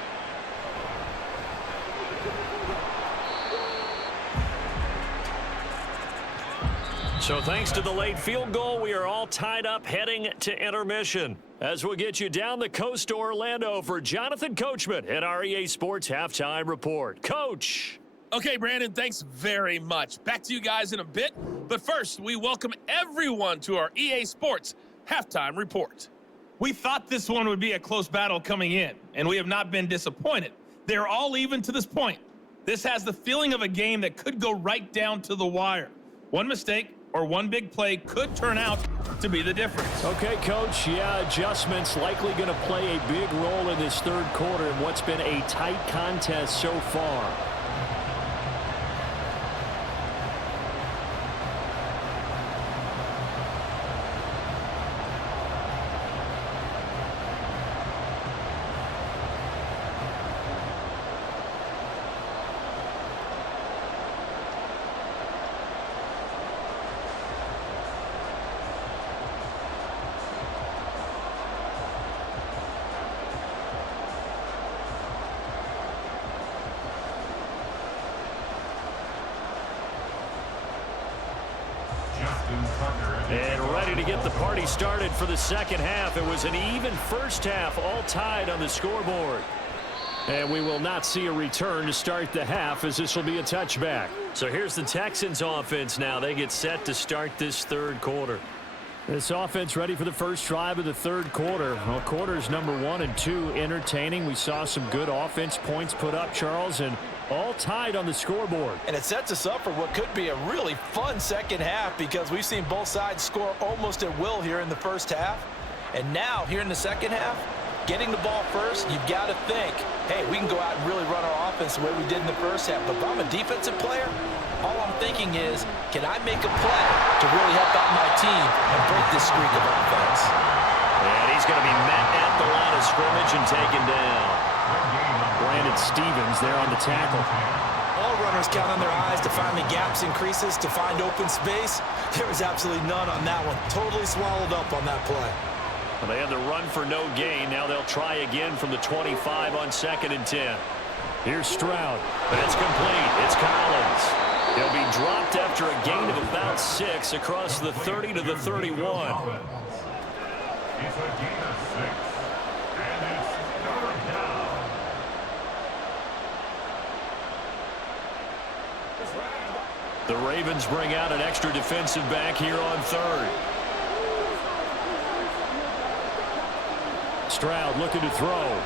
So thanks to the late field goal, we are all tied up heading to intermission. As we'll get you down the coast to Orlando for Jonathan Coachman at our EA Sports Halftime Report. Coach. Okay, Brandon, thanks very much. Back to you guys in a bit. But first, we welcome everyone to our EA Sports Halftime Report. We thought this one would be a close battle coming in, and we have not been disappointed. They're all even to this point. This has the feeling of a game that could go right down to the wire. One mistake or one big play could turn out to be the difference. Okay, Coach, yeah, adjustments likely going to play a big role in this third quarter in what's been a tight contest so far. And ready to get the party started for the second half. It was an even first half, all tied on the scoreboard. And we will not see a return to start the half, as this will be a touchback. So here's the Texans offense now. They get set to start this third quarter. This offense ready for the first drive of the third quarter. Well, quarters number 1 and 2 entertaining. We saw some good offense points put up, Charles, and all tied on the scoreboard. And it sets us up for what could be a really fun second half, because we've seen both sides score almost at will here in the first half. And now, here in the second half, Getting the ball first, you've got to think, hey, we can go out and really run our offense the way we did in the first half. But if I'm a defensive player, all I'm thinking is, can I make a play to really help out my team and break this streak of offense? And he's going to be met at the line of scrimmage and taken down. Brandon Stevens there on the tackle. All runners count on their eyes to find the gaps and creases, to find open space. There was absolutely none on that one. Totally swallowed up on that play. Well, they had the run for no gain. Now they'll try again from the 25 on 2nd and 10. Here's Stroud. That's complete. It's Collins. He'll be dropped after a gain of about 6 across the 30 to the 31. It's a gain of 6. And it's 3rd down. The Ravens bring out an extra defensive back here on 3rd. Stroud looking to throw. And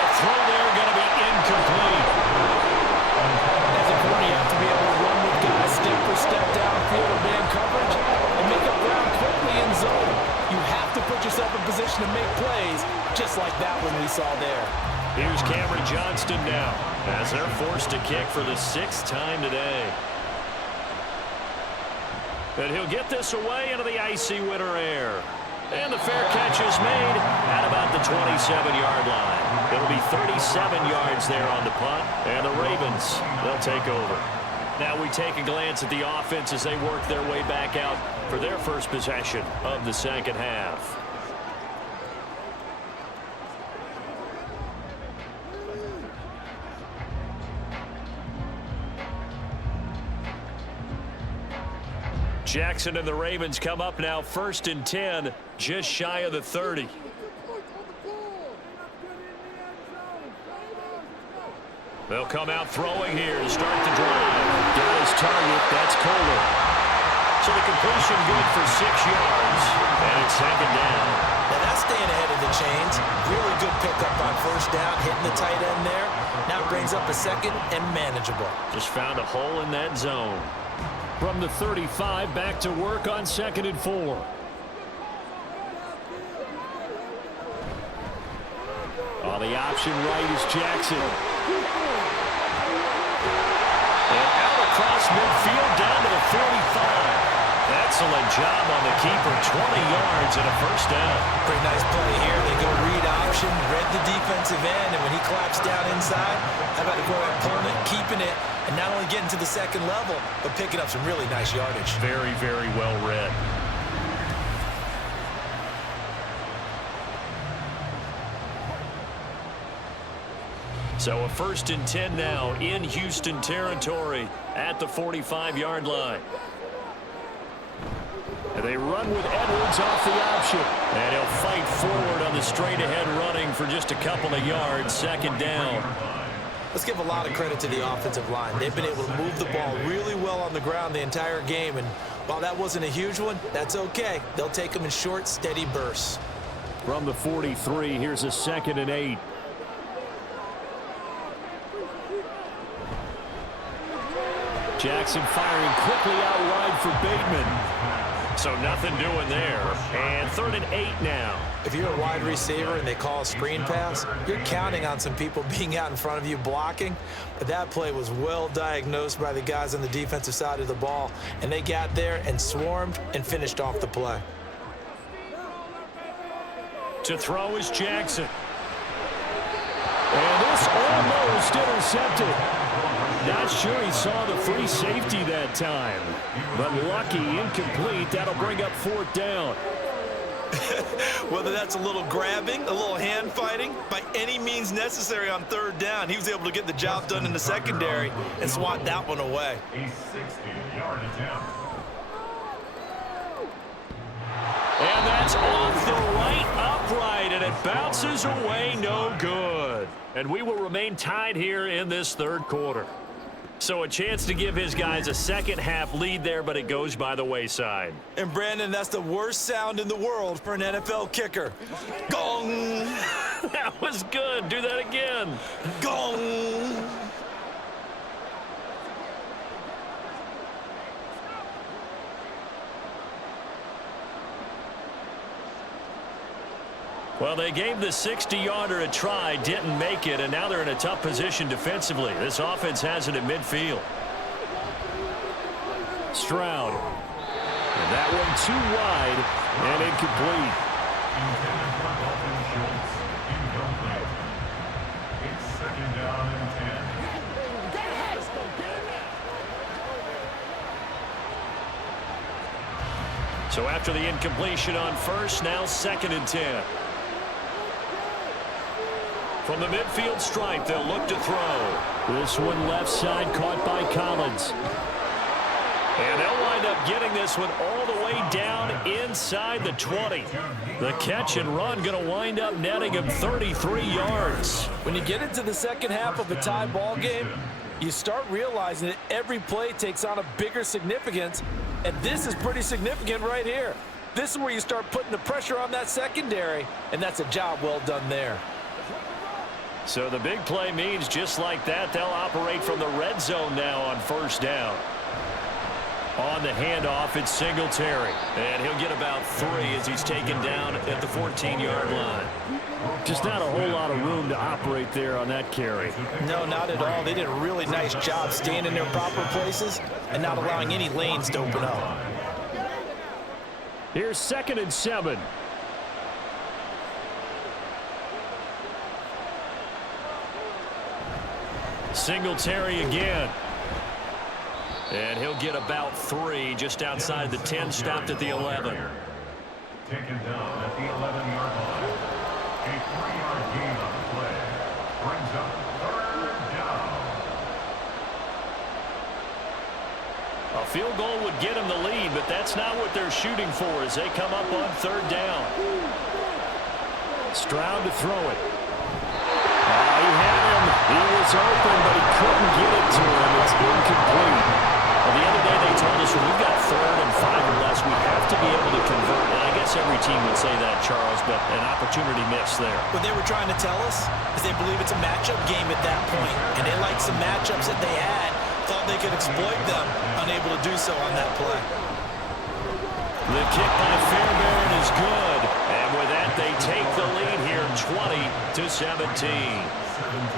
the throw there going to be incomplete. As a corner, you have to be able to run with guys step for step downfield or man coverage and make up ground quickly in zone. You have to put yourself in position to make plays, just like that one we saw there. Here's Cameron Johnston now as they're forced to kick for the 6th time today. And he'll get this away into the icy winter air. And the fair catch is made at about the 27-yard line. It'll be 37 yards there on the punt. And the Ravens, they'll take over. Now we take a glance at the offense as they work their way back out for their first possession of the 2nd half. Jackson and the Ravens come up now 1st and 10, just shy of the 30. They'll come out throwing here to start the drive. Got his target. That's Kohler. So the completion good for 6 yards, and it's 2nd down. Now that's staying ahead of the chains. Really good pickup on 1st down, hitting the tight end there. Now it brings up a 2nd and manageable. Just found a hole in that zone. From the 35, back to work on 2nd and 4. On the option right is Jackson. And out across midfield down to the 45. Excellent job on the keeper. 20 yards and a 1st down. Pretty nice play here. They go read option, read the defensive end, and when he claps down inside, how about the quarterback pulling it, keeping it, and not only getting to the 2nd level, but picking up some really nice yardage. Very, very well read. So a 1st and 10 now in Houston territory at the 45-yard line. And they run with Edwards off the option. And he'll fight forward on the straight-ahead running for just a couple of yards. 2nd down. Let's give a lot of credit to the offensive line. They've been able to move the ball really well on the ground the entire game. And while that wasn't a huge one, that's okay. They'll take them in short, steady bursts. From the 43, here's a 2nd and 8. Jackson firing quickly out wide for Bateman. So nothing doing there. And 3rd and 8 now. If you're a wide receiver and they call a screen pass, you're counting on some people being out in front of you blocking. But that play was well diagnosed by the guys on the defensive side of the ball. And they got there and swarmed and finished off the play. To throw is Jackson. And this almost intercepted. Not sure he saw the free safety that time. But lucky, incomplete. That'll bring up 4th down. Whether that's a little grabbing, a little hand fighting, by any means necessary on 3rd down, he was able to get the job done in the secondary and swat that one away. A 60-yard attempt. And that's off the right upright, and it bounces away, no good. And we will remain tied here in this 3rd quarter. So a chance to give his guys a 2nd half lead there, but it goes by the wayside. And Brandon, that's the worst sound in the world for an NFL kicker. Gong! That was good. Do that again. Gong! Well, they gave the 60-yarder a try, didn't make it, and now they're in a tough position defensively. This offense has it at midfield. Stroud. And that one too wide and incomplete. Intended for Dalton Schultz. Incomplete. It's second down and 10. So after the incompletion on first, now second and 10. From the midfield stripe, they'll look to throw. This one left side caught by Collins. And they'll wind up getting this one all the way down inside the 20. The catch and run going to wind up netting him 33 yards. When you get into the second half of a tie ball game, you start realizing that every play takes on a bigger significance, and this is pretty significant right here. This is where you start putting the pressure on that secondary, and that's a job well done there. So the big play means just like that, they'll operate from the red zone now on first down. On the handoff, it's Singletary. And he'll get about 3 as he's taken down at the 14-yard line. Just not a whole lot of room to operate there on that carry. No, not at all. They did a really nice job staying in their proper places and not allowing any lanes to open up. Here's 2nd and 7. Singletary again. And he'll get about 3 just outside the 10, stopped at the 11. Taken down at the 11-yard line. A 3-yard gain on the play. Brings up third down. A field goal would get him the lead, but that's not what they're shooting for as they come up on third down. Stroud to throw it. Oh, he had him. He was open, but he couldn't get it to him. It's incomplete. Well, the other day they told us when we've got 3rd and 5 or less, we have to be able to convert. And I guess every team would say that, Charles, but an opportunity missed there. What they were trying to tell us is they believe it's a matchup game at that point, and they liked some matchups that they had, thought they could exploit them, unable to do so on that play. The kick by Fairbairn is good, and with that they take the lead here 20-17.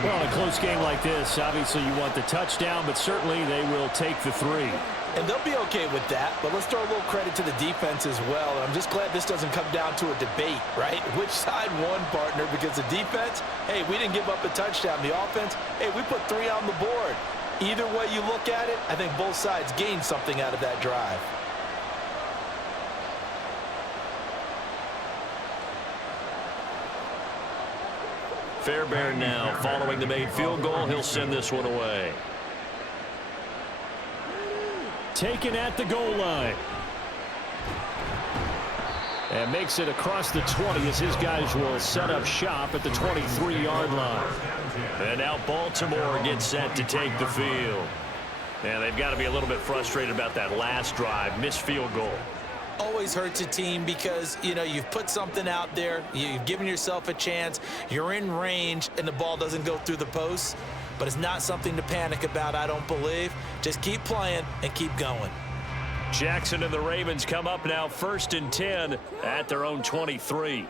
Well, in a close game like this, obviously you want the touchdown, but certainly they will take the 3. And they'll be okay with that, but let's throw a little credit to the defense as well. And I'm just glad this doesn't come down to a debate, right? Which side won, partner? Because the defense, hey, we didn't give up a touchdown. The offense, hey, we put 3 on the board. Either way you look at it, I think both sides gained something out of that drive. Fairbairn now following the made field goal. He'll send this one away. Taken at the goal line. And makes it across the 20 as his guys will set up shop at the 23-yard line. And now Baltimore gets set to take the field. And they've got to be a little bit frustrated about that last drive, missed field goal. Always hurts a team because, you know, you've put something out there, you've given yourself a chance, you're in range, and the ball doesn't go through the posts. But it's not something to panic about, I don't believe. Just keep playing and keep going. Jackson and the Ravens come up now 1st and 10 at their own 23.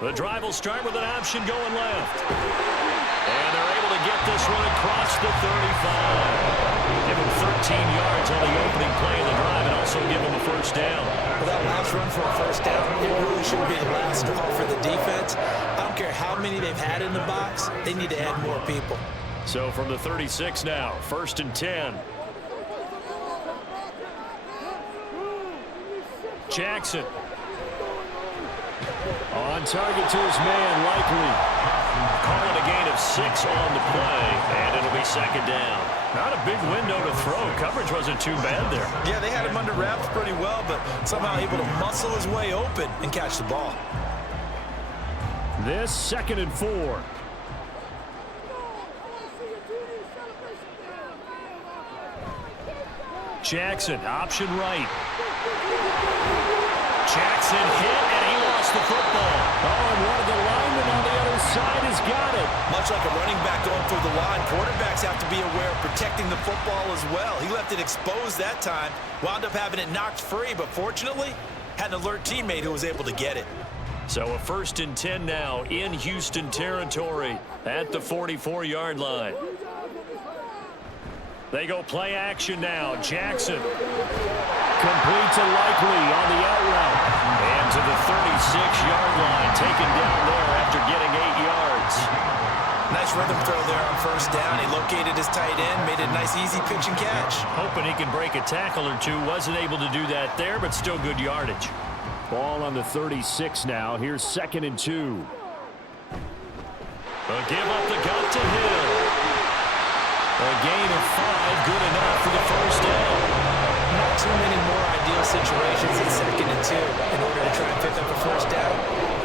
The drive will start with an option going left. And they're able to get this one across the 35. Give him 13 yards on the opening play of the drive and also give him a first down. Well, that last run for a first down, it really shouldn't be the last straw for the defense. I don't care how many they've had in the box. They need to add more people. So from the 36 now, 1st and 10. Jackson. On target to his man, Likely. Calling a gain of 6 on the play, and it'll be 2nd down. Not a big window to throw. Coverage wasn't too bad there. Yeah, they had him under wraps pretty well, but somehow able to muscle his way open and catch the ball. This 2nd and 4. Jackson, option right. Jackson hit, and he lost the football. Oh, and one of the linemen on the other side has got it. Much like a running back going through the line, quarterbacks have to be aware of protecting the football as well. He left it exposed that time, wound up having it knocked free, but fortunately, had an alert teammate who was able to get it. So a 1st and 10 now in Houston territory at the 44-yard line. They go play action now. Jackson completes a likely on the out route. And to the 36-yard line, taken down there after getting 8 yards. Nice rhythm throw there on 1st down. He located his tight end, made it a nice easy pitch and catch. Hoping he can break a tackle or two. Wasn't able to do that there, but still good yardage. Ball on the 36 now. Here's 2nd and 2. A give up the gut to Hill. A gain of 5, good enough for the 1st down. Not too many more ideal situations at 2nd and 2 in order to try and pick up a 1st down.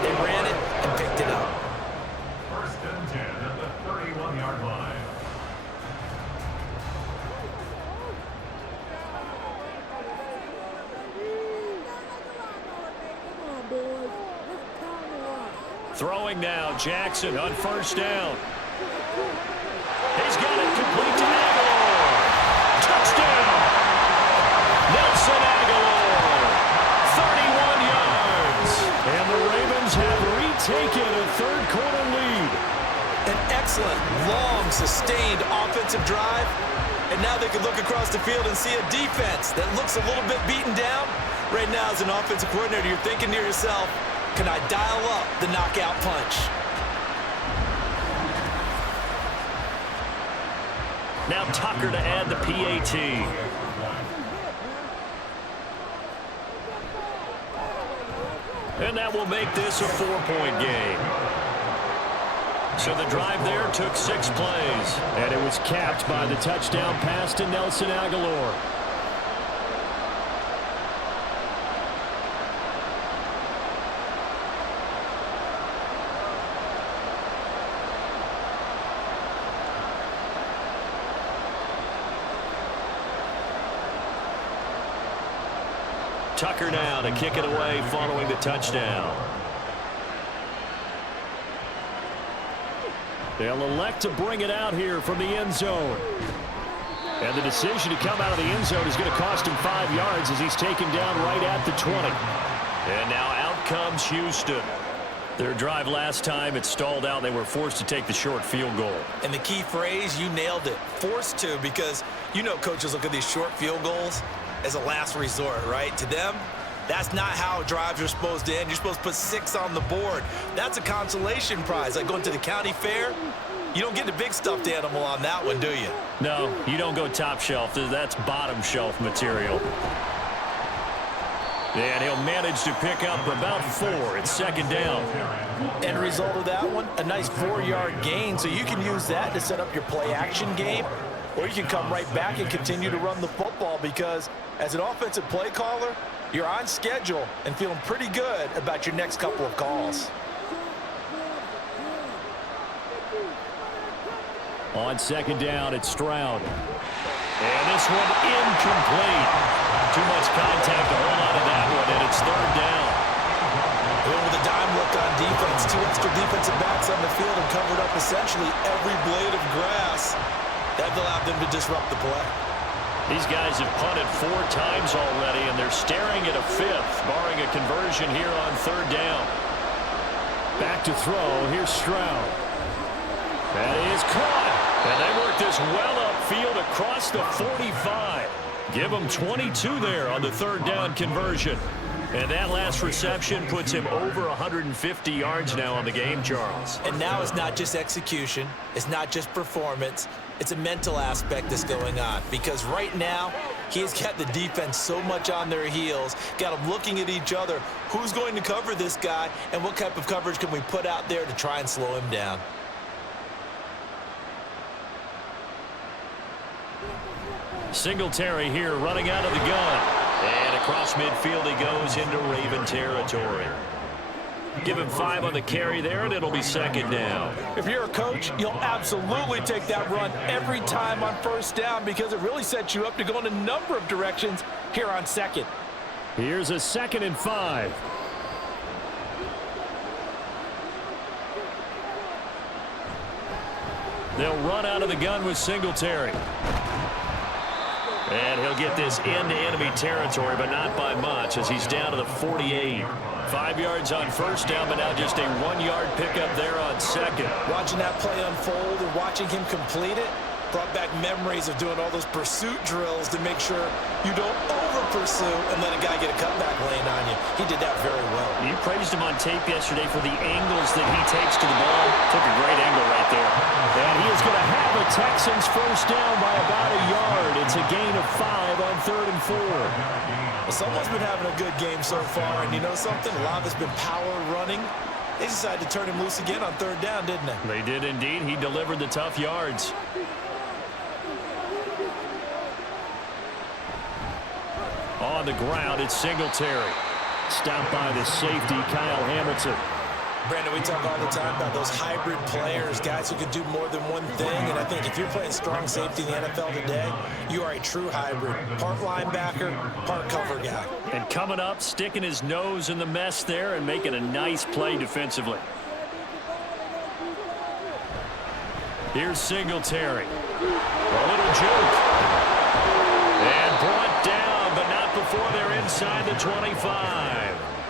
They ran it and picked it up. 1st and 10 at the 31-yard line. Throwing now, Jackson on 1st down. He's got it complete to Aguilar. Touchdown! Nelson Aguilar, 31 yards. And the Ravens have retaken a 3rd quarter lead. An excellent, long, sustained offensive drive. And now they can look across the field and see a defense that looks a little bit beaten down. Right now, as an offensive coordinator, you're thinking to yourself, can I dial up the knockout punch? Now Tucker to add the PAT. And that will make this a 4-point game. So the drive there took 6 plays. And it was capped by the touchdown pass to Nelson Aguilar. Tucker now to kick it away following the touchdown. They'll elect to bring it out here from the end zone. And the decision to come out of the end zone is going to cost him 5 yards as he's taken down right at the 20. And now out comes Houston. Their drive last time, it stalled out. They were forced to take the short field goal. And the key phrase, you nailed it. Forced to, because you know coaches look at these short field goals as a last resort, right? To them, that's not how drives are supposed to end. You're supposed to put 6 on the board. That's a consolation prize. Like going to the county fair, you don't get the big stuffed animal on that one, do you? No, you don't go top shelf. That's bottom shelf material. And he'll manage to pick up about 4. It's 2nd down. End result of that one, a nice 4-yard gain. So you can use that to set up your play action game, or you can come right back and continue to run the football, because as an offensive play caller, you're on schedule and feeling pretty good about your next couple of calls. On 2nd down, it's Stroud. And this one incomplete. Too much contact to hold on to that one, and it's 3rd down. Went with a dime look on defense. 2 extra defensive backs on the field and covered up essentially every blade of grass. That allowed them to disrupt the play. These guys have punted 4 times already, and they're staring at a 5th, barring a conversion here on 3rd down. Back to throw. Here's Stroud. That is caught. And they work this well upfield across the 45. Give them 22 there on the 3rd down conversion. And that last reception puts him over 150 yards now on the game, Charles. And now it's not just execution. It's not just performance. It's a mental aspect that's going on, because right now he's got the defense so much on their heels, got them looking at each other. Who's going to cover this guy, and what type of coverage can we put out there to try and slow him down? Singletary here running out of the gun. And across midfield he goes into Raven territory. Give him 5 on the carry there, and it'll be 2nd down. If you're a coach, you'll absolutely take that run every time on 1st down, because it really sets you up to go in a number of directions here on 2nd. Here's a 2nd and 5. They'll run out of the gun with Singletary. And he'll get this into enemy territory, but not by much as he's down to the 48. 5 yards on first down, but now just a 1-yard pickup there on second. Watching that play unfold and watching him complete it brought back memories of doing all those pursuit drills to make sure you don't over-pursue and let a guy get a cutback lane on you. He did that very well. You praised him on tape yesterday for the angles that he takes to the ball. Took a great angle right there. And he is going to have the Texans first down by about a yard. It's a gain of 5 on 3rd and 4. Well, someone's been having a good game so far, and you know something? A lot of it's been power running. They decided to turn him loose again on 3rd down, didn't they? They did indeed. He delivered the tough yards. On the ground, it's Singletary. Stopped by the safety, Kyle Hamilton. Brandon, we talk all the time about those hybrid players, guys who can do more than one thing. And I think if you're playing strong safety in the NFL today, you are a true hybrid. Part linebacker, part cover guy. And coming up, sticking his nose in the mess there and making a nice play defensively. Here's Singletary. A little juke. And brought down, but not before they're inside the 25.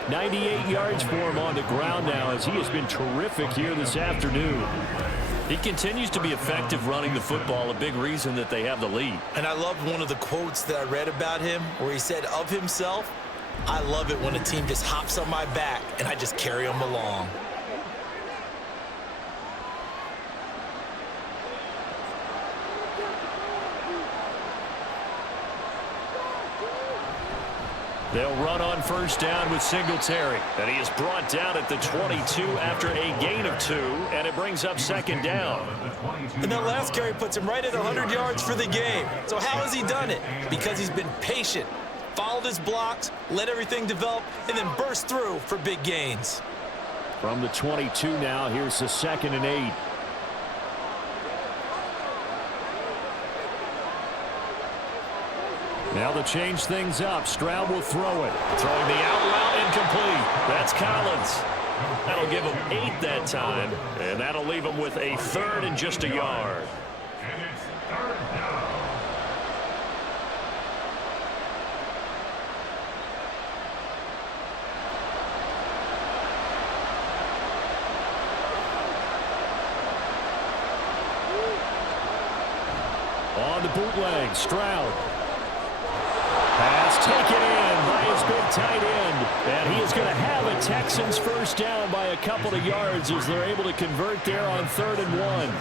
98 yards for him on the ground now as he has been terrific here this afternoon. He continues to be effective running the football, a big reason that they have the lead. And I loved one of the quotes that I read about him where he said of himself, "I love it when a team just hops on my back and I just carry them along." They'll run on first down with Singletary. And he is brought down at the 22 after a gain of 2, and it brings up 2nd down. And that last carry puts him right at 100 yards for the game. So how has he done it? Because he's been patient, followed his blocks, let everything develop, and then burst through for big gains. From the 22 now, here's the 2nd and 8. Now to change things up, Stroud will throw it. Throwing the out route incomplete. That's Collins. That'll give him 8 that time, and that'll leave him with a 3rd and just a yard. And it's 3rd down. On the bootleg, Stroud. Pass taken in by his big tight end. And he is going to have a Texans first down by a couple of yards as they're able to convert there on 3rd and 1.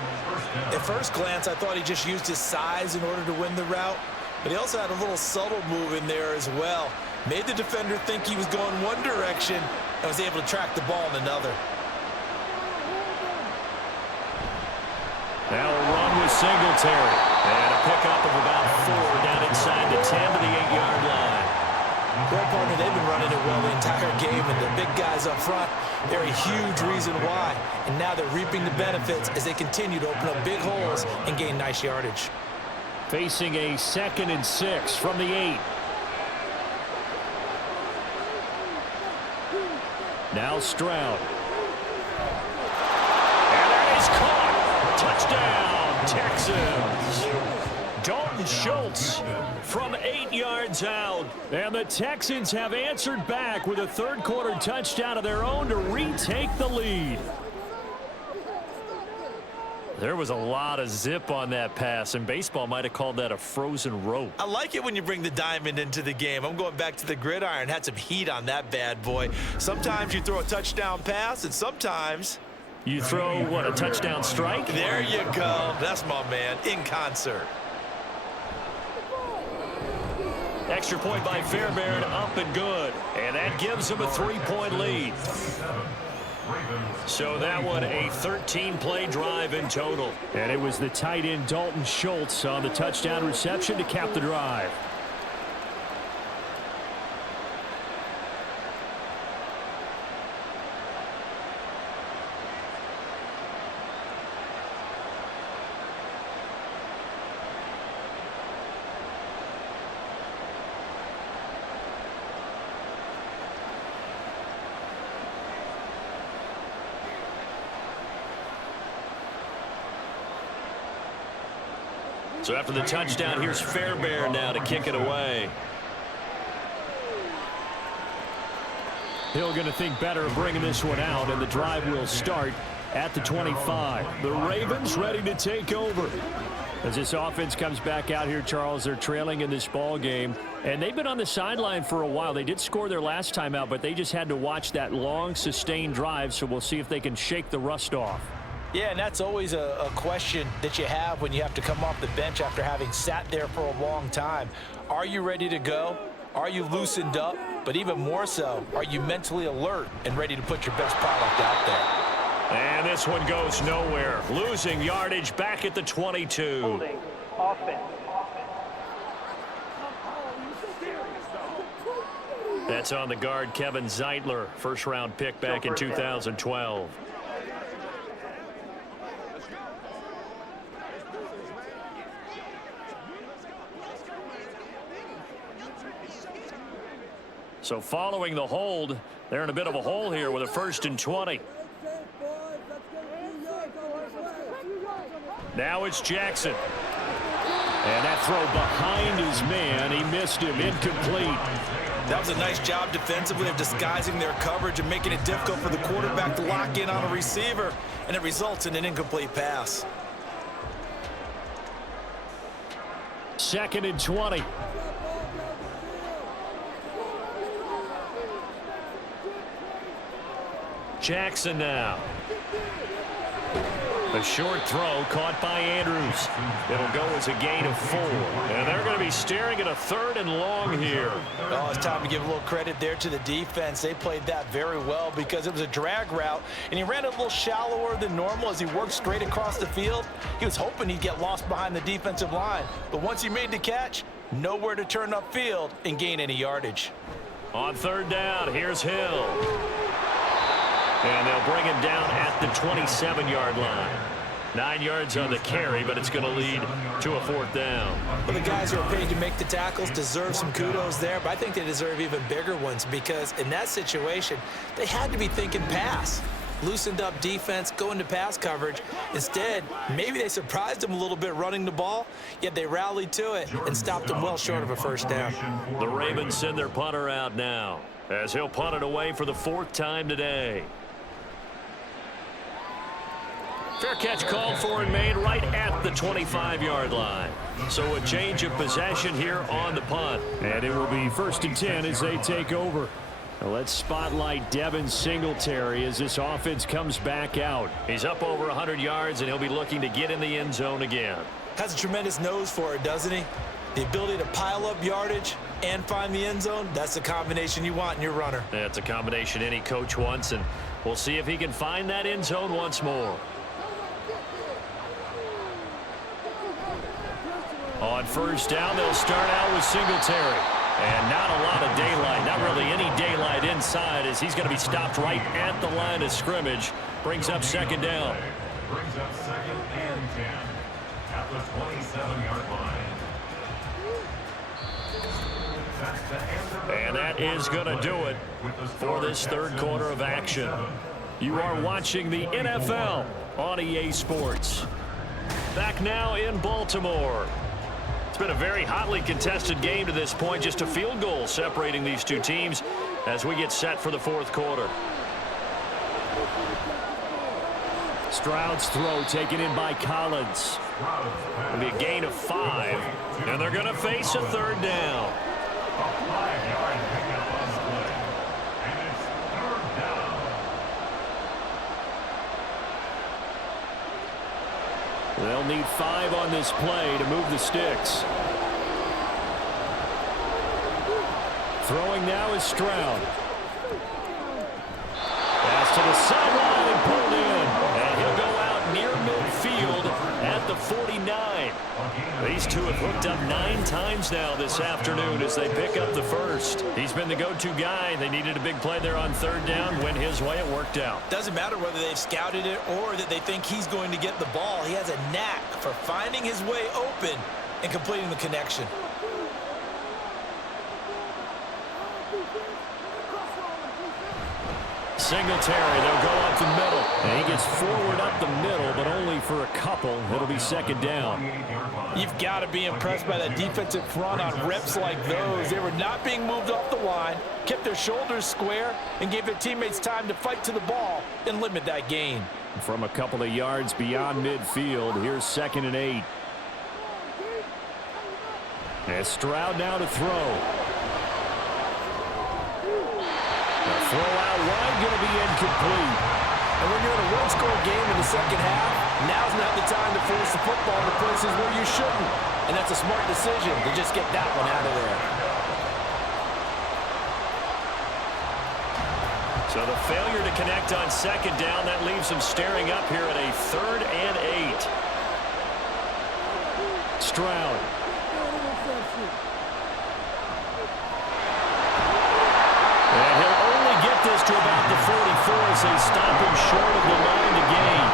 At first glance, I thought he just used his size in order to win the route. But he also had a little subtle move in there as well. Made the defender think he was going one direction and was able to track the ball in another. Now a run with Singletary. And a pickup of about 4 down inside the 10 to the 8-yard line. Well, partner, they've been running it well the entire game, and the big guys up front, they're a huge reason why. And now they're reaping the benefits as they continue to open up big holes and gain nice yardage. Facing a 2nd and 6 from the 8. Now Stroud. And that is caught. Touchdown, Texans. Dalton Schultz from 8 yards out. And the Texans have answered back with a 3rd quarter touchdown of their own to retake the lead. There was a lot of zip on that pass, and baseball might have called that a frozen rope. I like it when you bring the diamond into the game. I'm going back to the gridiron. Had some heat on that bad boy. Sometimes you throw a touchdown pass, and sometimes you throw, what, a touchdown strike? There you go. That's my man, in concert. Extra point by Fairbairn, up and good. And that gives him a 3-point lead. So that one a 13-play drive in total. And it was the tight end Dalton Schultz on the touchdown reception to cap the drive. So after the touchdown, here's Fairbairn now to kick it away. Hill going to think better of bringing this one out, and the drive will start at the 25. The Ravens ready to take over. As this offense comes back out here, Charles, they're trailing in this ball game, and they've been on the sideline for a while. They did score their last time out, but they just had to watch that long, sustained drive, so we'll see if they can shake the rust off. Yeah, and that's always a question that you have when you have to come off the bench after having sat there for a long time. Are you ready to go? Are you loosened up? But even more so, are you mentally alert and ready to put your best product out there? And this one goes nowhere. Losing yardage back at the 22. Holding. Offense. That's on the guard, Kevin Zeitler. First-round pick back in 2012. So following the hold, they're in a bit of a hole here with a 1st and 20. Now it's Jackson. And that throw behind his man. He missed him. Incomplete. That was a nice job defensively of disguising their coverage and making it difficult for the quarterback to lock in on a receiver, and it results in an incomplete pass. 2nd and 20. Jackson now. A short throw caught by Andrews. It'll go as a gain of 4. And they're going to be staring at a 3rd and long here. Oh, it's time to give a little credit there to the defense. They played that very well because it was a drag route, and he ran a little shallower than normal as he worked straight across the field. He was hoping he'd get lost behind the defensive line. But once he made the catch, nowhere to turn upfield and gain any yardage. On 3rd down, here's Hill. And they'll bring him down at the 27-yard line. 9 yards on the carry, but it's going to lead to a 4th down. Well, the guys who are paid to make the tackles deserve some kudos there, but I think they deserve even bigger ones because in that situation, they had to be thinking pass. Loosened up defense, going to pass coverage. Instead, maybe they surprised them a little bit running the ball, yet they rallied to it and stopped them well short of a 1st down. The Ravens send their punter out now as he'll punt it away for the 4th time today. Fair catch called for and made right at the 25-yard line. So a change of possession here on the punt. And it will be 1st and 10 as they take over. Now let's spotlight Devin Singletary as this offense comes back out. He's up over 100 yards, and he'll be looking to get in the end zone again. Has a tremendous nose for it, doesn't he? The ability to pile up yardage and find the end zone, that's the combination you want in your runner. That's a combination any coach wants, and we'll see if he can find that end zone once more. On 1st down, they'll start out with Singletary. And not a lot of daylight, not really any daylight inside as he's going to be stopped right at the line of scrimmage. Brings up 2nd down. Brings up 2nd and 10 at the 27-yard line. And that is going to do it for this 3rd quarter of action. You are watching the NFL on EA Sports. Back now in Baltimore. It's been a very hotly contested game to this point. Just a field goal separating these two teams as we get set for the 4th quarter. Stroud's throw taken in by Collins. It'll be a gain of 5, and they're going to face a 3rd down. A 5-yard pickup on the play. And it's 3rd down. They'll need 5 on this play to move the sticks. Throwing now is Stroud. Pass to the sideline and pulled in. And he'll go out near midfield at the 49. These two have hooked up 9 times now this afternoon as they pick up the 1st. He's been the go-to guy. They needed a big play there on 3rd down. Went his way. It worked out. Doesn't matter whether they've scouted it or that they think he's going to get the ball. He has a knack for finding his way open and completing the connection. Singletary. They'll go up the middle. And he gets forward up the middle, but only for a couple. It'll be second down. You've got to be impressed by that defensive front on reps like those. They were not being moved off the line, kept their shoulders square, and gave their teammates time to fight to the ball and limit that gain. From a couple of yards beyond midfield, here's 2nd and 8. And Stroud now to throw. The throw out wide going to be incomplete. And when you're in a one-score game in the second half, now's not the time to force the football to places where you shouldn't. And that's a smart decision to just get that one out of there. So the failure to connect on 2nd down, that leaves them staring up here at a 3rd and 8. Stroud. And he'll only get this to about the 44 as they stop him short of the line to gain.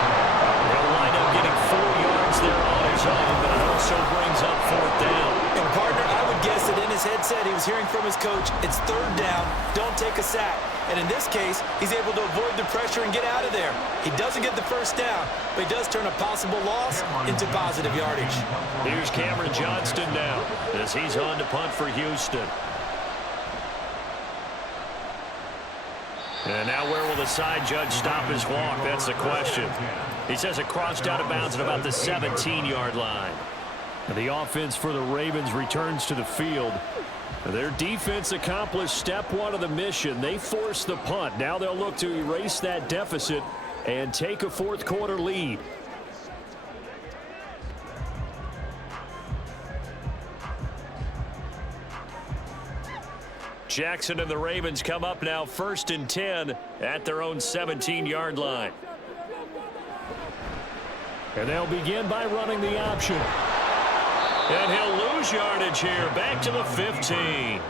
He'll wind up getting 4 yards there on his own, but it also brings up 4th down. And partner, I would guess that in his headset he was hearing from his coach, it's 3rd down, don't take a sack. And in this case, he's able to avoid the pressure and get out of there. He doesn't get the 1st down, but he does turn a possible loss into positive yardage. Here's Cameron Johnston now as he's on to punt for Houston. And now where will the side judge stop his walk? That's the question. He says it crossed out of bounds at about the 17-yard line. And the offense for the Ravens returns to the field. Their defense accomplished step 1 of the mission. They forced the punt. Now they'll look to erase that deficit and take a 4th quarter lead. Jackson and the Ravens come up now 1st and 10 at their own 17-yard line. And they'll begin by running the option. And he'll lose yardage here. Back to the 15.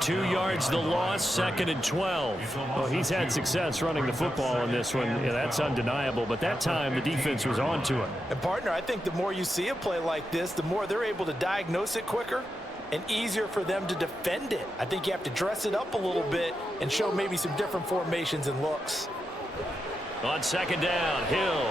2 yards the loss, 2nd and 12. Well, he's had success running the football in this one. Yeah, that's undeniable. But that time, the defense was on to him. And partner, I think the more you see a play like this, the more they're able to diagnose it quicker and easier for them to defend it. I think you have to dress it up a little bit and show maybe some different formations and looks. On 2nd down, Hill.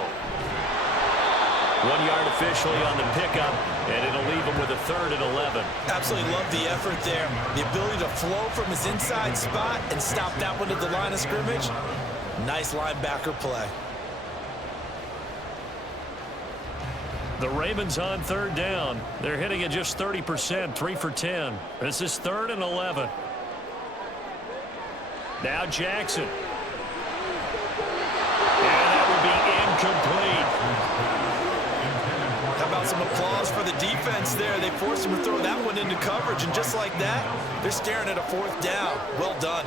1 yard officially on the pickup, and it'll leave him with a 3rd and 11. Absolutely love the effort there. The ability to flow from his inside spot and stop that one at the line of scrimmage. Nice linebacker play. The Ravens on 3rd down. They're hitting at just 30%, 3 for 10. This is 3rd and 11. Now Jackson. And that will be incomplete. How about some applause for the defense there? They forced him to throw that one into coverage, and just like that, they're staring at a 4th down. Well done.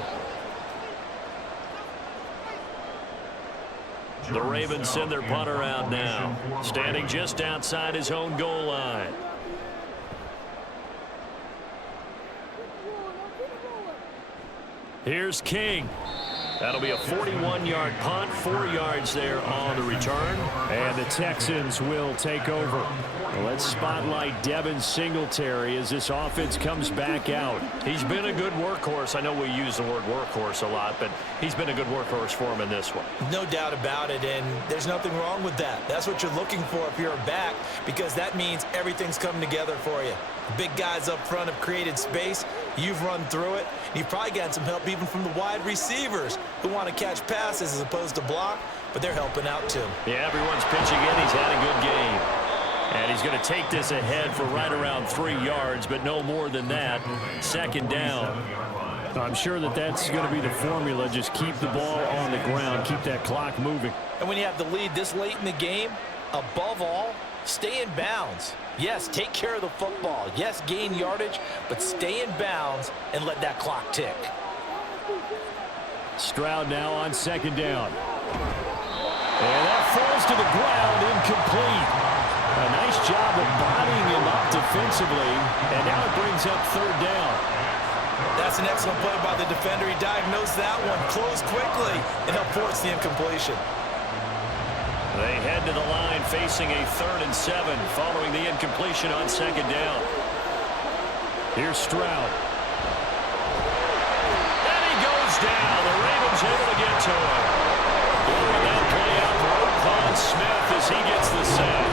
The Ravens send their punter out now, standing just outside his own goal line. Here's King. That'll be a 41-yard punt, 4 yards there on the return. And the Texans will take over. Let's spotlight Devin Singletary as this offense comes back out. He's been a good workhorse. I know we use the word workhorse a lot, but he's been a good workhorse for him in this one. No doubt about it, and there's nothing wrong with that. That's what you're looking for if you're a back, because that means everything's coming together for you. Big guys up front have created space. You've run through it. You've probably gotten some help even from the wide receivers who want to catch passes as opposed to block, but they're helping out too. Yeah, everyone's pitching in. He's had a good game. And he's going to take this ahead for right around 3 yards, but no more than that. 2nd down. I'm sure that that's going to be the formula. Just keep the ball on the ground. Keep that clock moving. And when you have the lead this late in the game, above all, stay in bounds. Yes, take care of the football. Yes, gain yardage, but stay in bounds and let that clock tick. Stroud now on 2nd down. And that falls to the ground, incomplete. A nice job of bodying him up defensively, and now it brings up 3rd down. That's an excellent play by the defender. He diagnosed that one, closed quickly, and helped force the incompletion. They head to the line facing a 3rd and 7 following the incompletion on 2nd down. Here's Stroud. And he goes down. The Ravens Jackson's able to get to it. Blowing that play out for Roquan Smith as he gets the sack.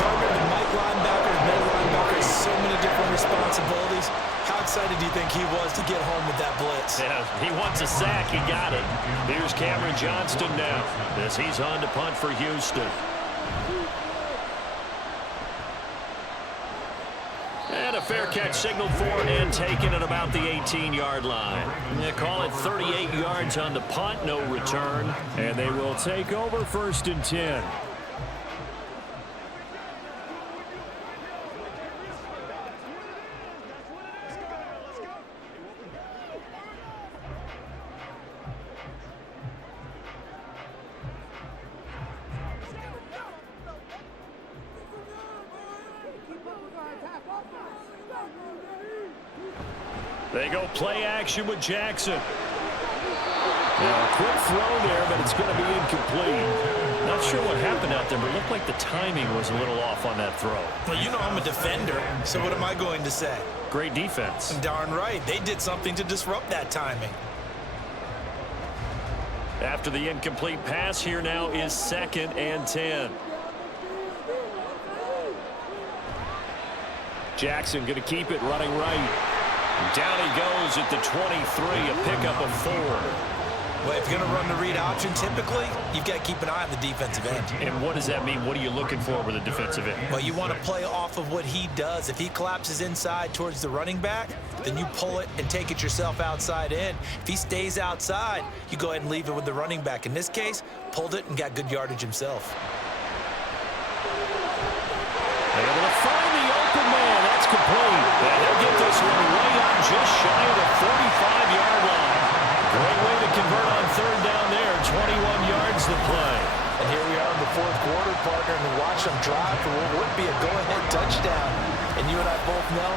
Partner, the Mike linebacker, the middle linebacker has so many different responsibilities. How excited do you think he was to get home with that blitz? Yeah, he wants a sack. He got it. Here's Cameron Johnston now as he's on to punt for Houston. And a fair catch signaled for and taken at about the 18-yard line. They call it 38 yards on the punt, no return. And they will take over 1st and 10. They go play action with Jackson. Now, a quick throw there, but it's going to be incomplete. Not sure what happened out there, but it looked like the timing was a little off on that throw. Well, you know I'm a defender, so what am I going to say? Great defense. Darn right. They did something to disrupt that timing. After the incomplete pass, here now is 2nd and 10. Jackson going to keep it running right. Down he goes at the 23, a pickup of 4. Well, if you're going to run the read option, typically, you've got to keep an eye on the defensive end. And what does that mean? What are you looking for with a defensive end? Well, you want to play off of what he does. If he collapses inside towards the running back, then you pull it and take it yourself outside in. If he stays outside, you go ahead and leave it with the running back. In this case, pulled it and got good yardage himself. Able to find the open man. That's complete. And he'll get this one way up just shy of the 45-yard line. Great way to convert on 3rd down there. 21 yards to play. And here we are in the 4th quarter, partner, and watch them drive for what would be a go-ahead touchdown. And you and I both know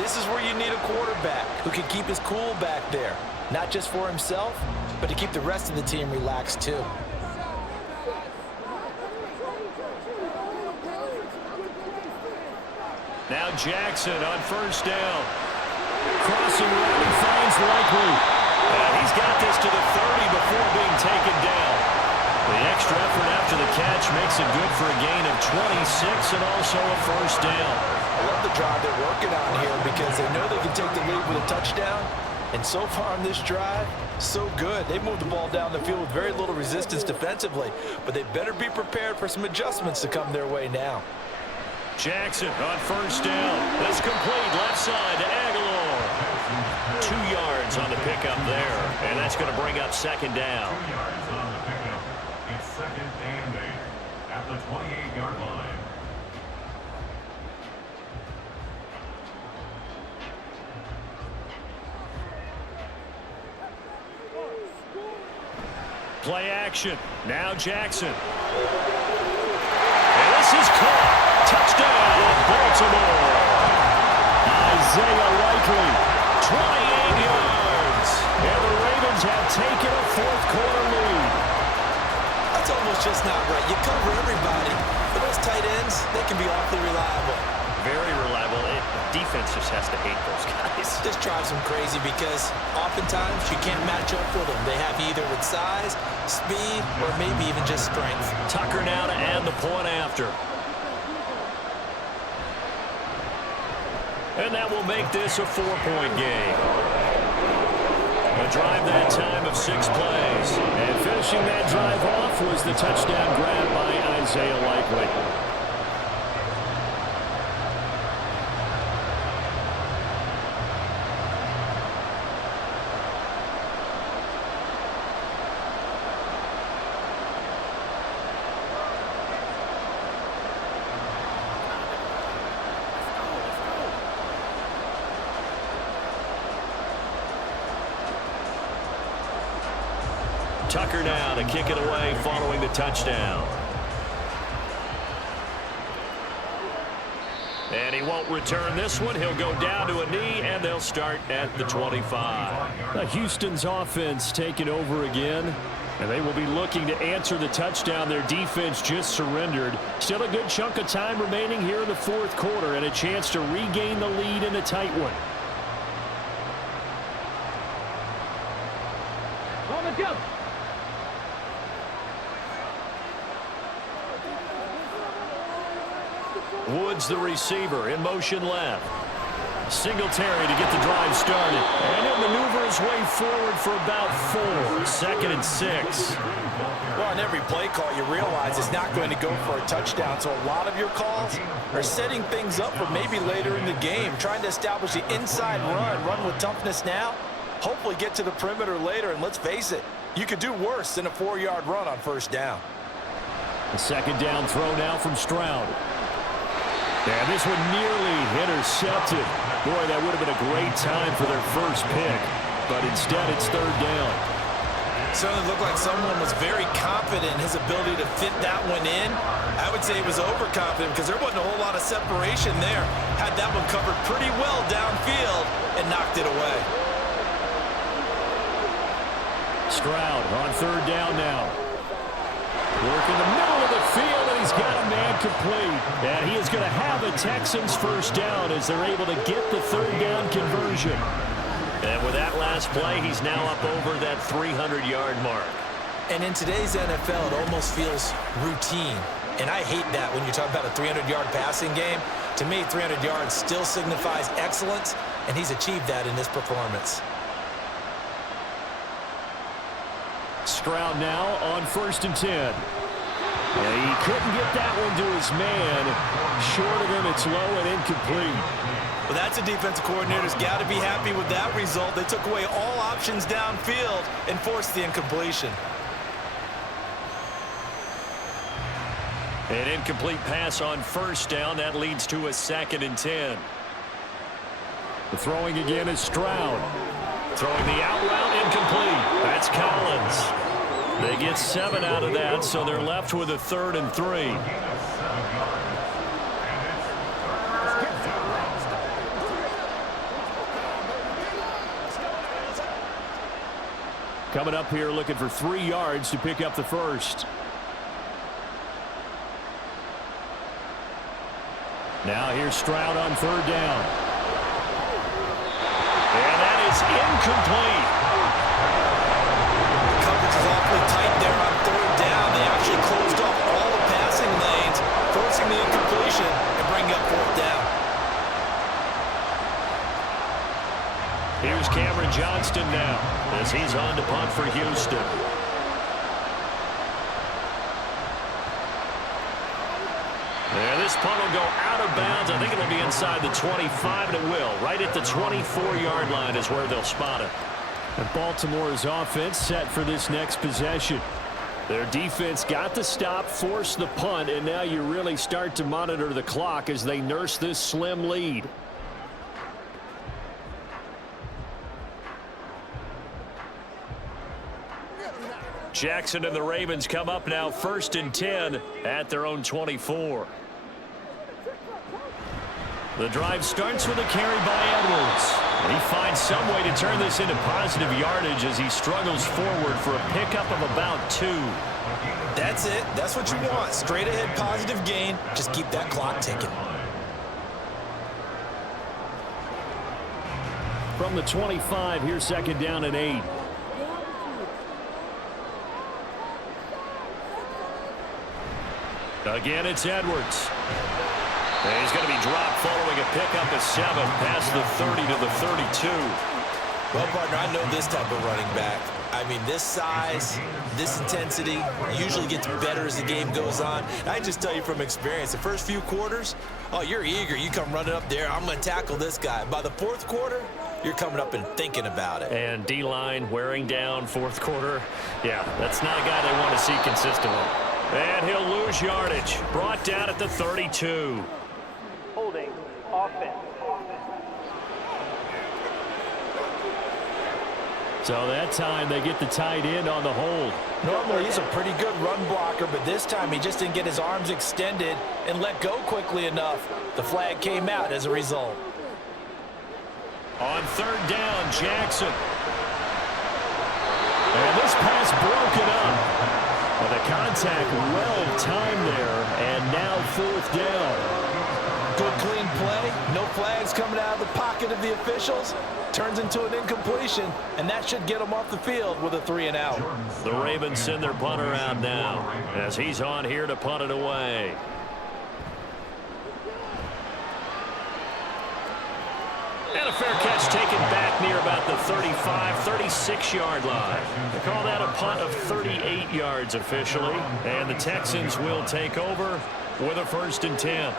this is where you need a quarterback who can keep his cool back there. Not just for himself, but to keep the rest of the team relaxed too. Now Jackson on 1st down. Crossing route, he finds Likely. And he's got this to the 30 before being taken down. The extra effort after the catch makes it good for a gain of 26 and also a 1st down. I love the drive they're working on here because they know they can take the lead with a touchdown. And so far on this drive, so good. They moved the ball down the field with very little resistance defensively, but they better be prepared for some adjustments to come their way now. Jackson on 1st down. That's complete. Left side to Aguilar. 2 yards on the pickup there. And that's going to bring up 2nd down. 2 yards on the pickup. It's 2nd and 8 at the 28-yard line. Play action. Now Jackson. And this is caught. Touchdown, Baltimore. Isaiah Likely. 28 yards. And the Ravens have taken a 4th quarter lead. That's almost just not right. You cover everybody. But those tight ends, they can be awfully reliable. Very reliable. Defense just has to hate those guys. This drives them crazy because oftentimes you can't match up with them. They have either with size, speed, or maybe even just strength. Tucker now to add the point after. And that will make this a 4-point game. A drive that time of 6 plays. And finishing that drive off was the touchdown grab by Isaiah Likely. Tucker now to kick it away following the touchdown. And he won't return this one. He'll go down to a knee, and they'll start at the 25. Houston's offense taking over again, and they will be looking to answer the touchdown their defense just surrendered. Still a good chunk of time remaining here in the 4th quarter and a chance to regain the lead in a tight one. On the jump. Woods, the receiver, in motion left. Singletary to get the drive started. And he'll maneuver his way forward for about 4. 2nd and 6. Well, on every play call, you realize it's not going to go for a touchdown. So a lot of your calls are setting things up for maybe later in the game, trying to establish the inside run with toughness now, hopefully get to the perimeter later. And let's face it, you could do worse than a 4-yard run on 1st down. The 2nd down throw now from Stroud. And this one nearly intercepted. Boy, that would have been a great time for their first pick. But instead, it's 3rd down. Certainly looked like someone was very confident in his ability to fit that one in. I would say he was overconfident because there wasn't a whole lot of separation there. Had that one covered pretty well downfield and knocked it away. Stroud on 3rd down now. Work in the middle of the field, and he's got a man complete. And he is going to have a Texans 1st down as they're able to get the 3rd down conversion. And with that last play, he's now up over that 300-yard mark. And in today's NFL, it almost feels routine. And I hate that when you talk about a 300-yard passing game. To me, 300 yards still signifies excellence, and he's achieved that in this performance. Stroud now on 1st and 10. And he couldn't get that one to his man. Short of him, it's low and incomplete. Well, that's a defensive coordinator's got to be happy with that result. They took away all options downfield and forced the incompletion. An incomplete pass on 1st down. That leads to a 2nd and 10. The throwing again is Stroud. Throwing the out route, incomplete. That's Collins. They get 7 out of that, so they're left with a 3rd and 3. Coming up here looking for 3 yards to pick up the 1st. Now here's Stroud on 3rd down. And that is incomplete. The coverage is awfully tight there on 3rd down. They actually closed off all the passing lanes, forcing the incompletion and bringing up 4th down. Here's Cameron Johnston now as he's on to punt for Houston. And this punt will go out of bounds. I think it'll be inside the 25, and it will. Right at the 24-yard line is where they'll spot it. And Baltimore's offense set for this next possession. Their defense got the stop, forced the punt, and now you really start to monitor the clock as they nurse this slim lead. Jackson and the Ravens come up now 1st and 10 at their own 24. The drive starts with a carry by Edwards. And he finds some way to turn this into positive yardage as he struggles forward for a pickup of about 2. That's it. That's what you want. Straight ahead positive gain. Just keep that clock ticking. From the 25, here's 2nd down and 8. Again, it's Edwards. And he's going to be dropped following a pickup of 7 past the 30 to the 32. Well, partner, I know this type of running back. I mean, this size, this intensity usually gets better as the game goes on. I just tell you from experience, the first few quarters, oh, you're eager. You come running up there, I'm going to tackle this guy. By the 4th quarter, you're coming up and thinking about it. And D-line wearing down 4th quarter. Yeah, that's not a guy they want to see consistently. And he'll lose yardage. Brought down at the 32. Holding. Offense. So that time they get the tight end on the hold. Normally he's a pretty good run blocker, but this time he just didn't get his arms extended and let go quickly enough. The flag came out as a result. On 3rd down, Jackson. And this pass broken up. Well, the contact well timed there, and now 4th down. Good clean play. No flags coming out of the pocket of the officials. turns into an incompletion, and that should get him off the field with a 3-and-out. The Ravens send their punter out now as he's on here to punt it away. And a fair catch taken back near about the 35, 36-yard line. They call that a punt of 38 yards officially. And the Texans will take over with a 1st and 10.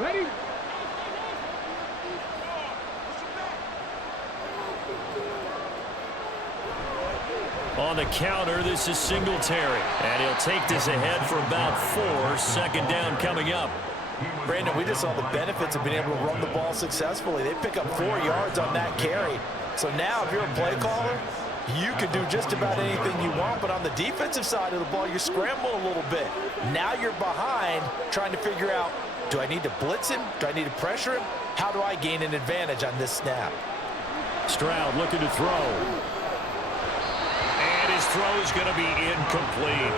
Ready? On the counter, this is Singletary. And he'll take this ahead for about 4. 2nd down coming up. Brandon, we just saw the benefits of being able to run the ball successfully. They pick up 4 yards on that carry. So now if you're a play caller, you can do just about anything you want. But on the defensive side of the ball, you're scrambling a little bit. Now you're behind trying to figure out, do I need to blitz him? Do I need to pressure him? How do I gain an advantage on this snap? Stroud looking to throw. And his throw is going to be incomplete.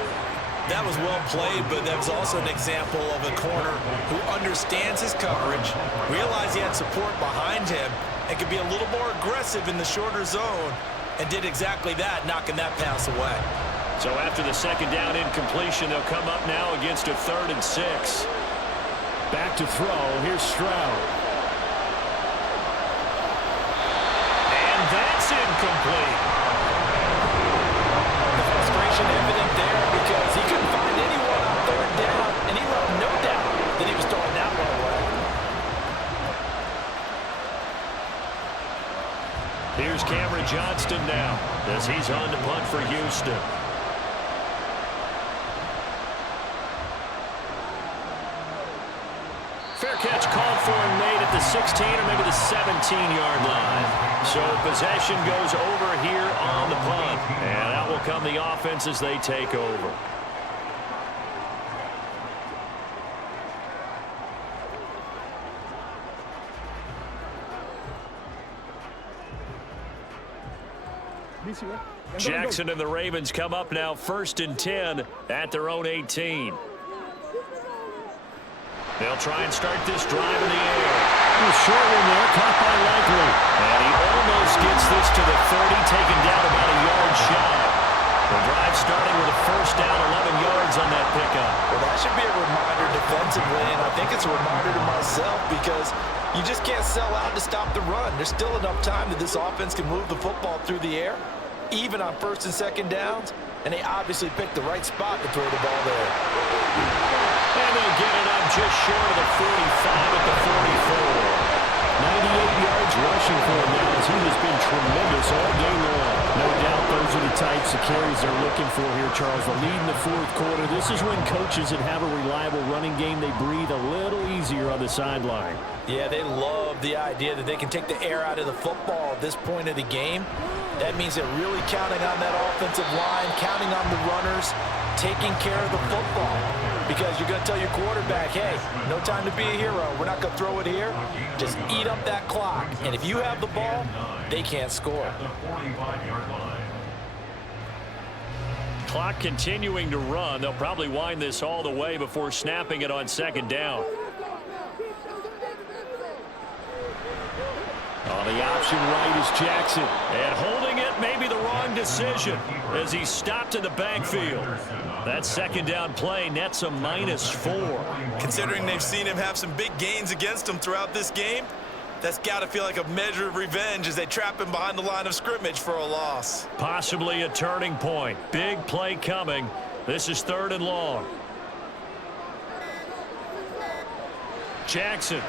That was well played, but that was also an example of a corner who understands his coverage, realized he had support behind him, and could be a little more aggressive in the shorter zone, and did exactly that, knocking that pass away. So after the 2nd down incompletion, they'll come up now against a 3rd and 6. Back to throw. Here's Stroud. And that's incomplete. The frustration evident there because he couldn't find anyone on 3rd down, and he left no doubt that he was throwing that one away. Here's Cameron Johnston now as he's on to punt for Houston. Fair catch called for and made at the 16 or maybe the 17-yard line. So possession goes over here on the punt. And out will come the offense as they take over. Jackson and the Ravens come up now 1st and 10 at their own 18. They'll try and start this drive in the air. Short one there, caught by Likely. And he almost gets this to the 30, taken down about a yard shy. The drive starting with a 1st down, 11 yards on that pickup. Well, that should be a reminder defensively, and I think it's a reminder to myself because you just can't sell out to stop the run. There's still enough time that this offense can move the football through the air, even on 1st and 2nd downs, and they obviously picked the right spot to throw the ball there. And they'll get it up just short of the 45 at the 44. 98 yards rushing for him now as he has been tremendous all day long. No doubt those are the types of carries they're looking for here, Charles. The lead in the 4th quarter. This is when coaches that have a reliable running game, they breathe a little easier on the sideline. Yeah, they love the idea that they can take the air out of the football at this point of the game. That means they're really counting on that offensive line, counting on the runners, taking care of the football. Because you're going to tell your quarterback, hey, no time to be a hero. We're not going to throw it here. Just eat up that clock. And if you have the ball, they can't score. Clock continuing to run. They'll probably wind this all the way before snapping it on 2nd down. On the option right is Jackson. And holding it may be the wrong decision as he's stopped in the backfield. That 2nd down play nets a -4. Considering they've seen him have some big gains against him throughout this game, that's got to feel like a measure of revenge as they trap him behind the line of scrimmage for a loss. Possibly a turning point. Big play coming. This is 3rd and long. Jackson.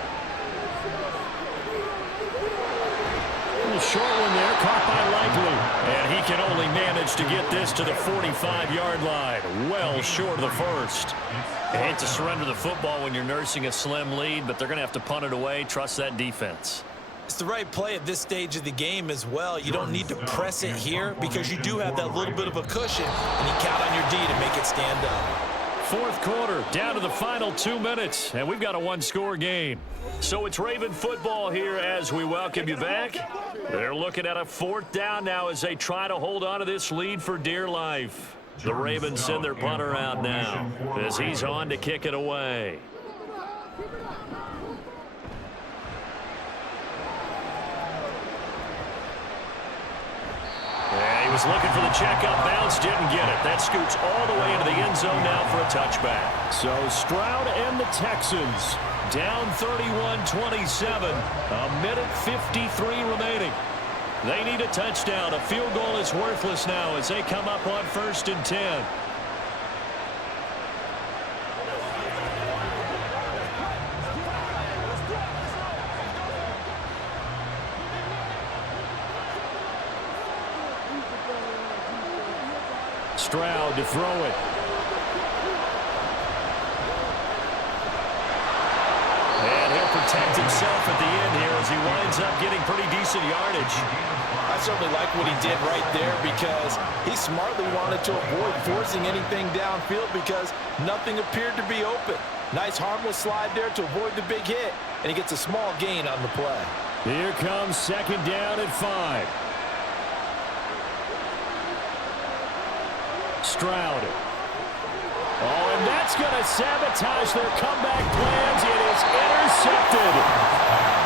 Short one there, caught by Likely. And he can only manage to get this to the 45-yard line. Well short of the 1st. You hate to surrender the football when you're nursing a slim lead, but they're going to have to punt it away. Trust that defense. It's the right play at this stage of the game as well. You don't need to press it here because you do have that little bit of a cushion, and you count on your D to make it stand up. Fourth quarter, down to the final 2 minutes, and we've got a one-score game. So it's Raven football here as we welcome you back. They're looking at a fourth down now as they try to hold on to this lead for dear life. The Ravens send their punter out now as he's on to kick it away. And he was looking for the checkup bounce, didn't get it. That scoots all the way into the end zone now for a touchback. So Stroud and the Texans down 31-27, a minute 53 remaining. They need a touchdown. A field goal is worthless now as they come up on 1st and 10. Stroud to throw it. And he'll protect himself at the end here as he winds up getting pretty decent yardage. I certainly like what he did right there because he smartly wanted to avoid forcing anything downfield because nothing appeared to be open. Nice harmless slide there to avoid the big hit, and he gets a small gain on the play. Here comes 2nd down at 5. Stroud. Oh, and that's going to sabotage their comeback plans. It is intercepted.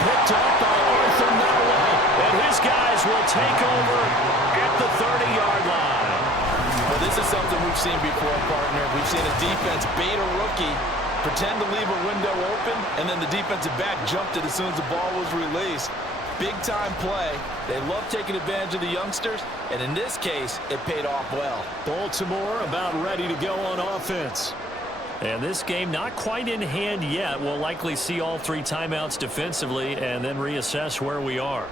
Picked up by Arthur Norway. And his guys will take over at the 30-yard line. Well, this is something we've seen before, partner. We've seen a defense bait a rookie, pretend to leave a window open, and then the defensive back jumped it as soon as the ball was released. Big-time play. They love taking advantage of the youngsters, and in this case, it paid off well. Baltimore about ready to go on offense. And this game not quite in hand yet. We'll likely see all 3 timeouts defensively and then reassess where we are.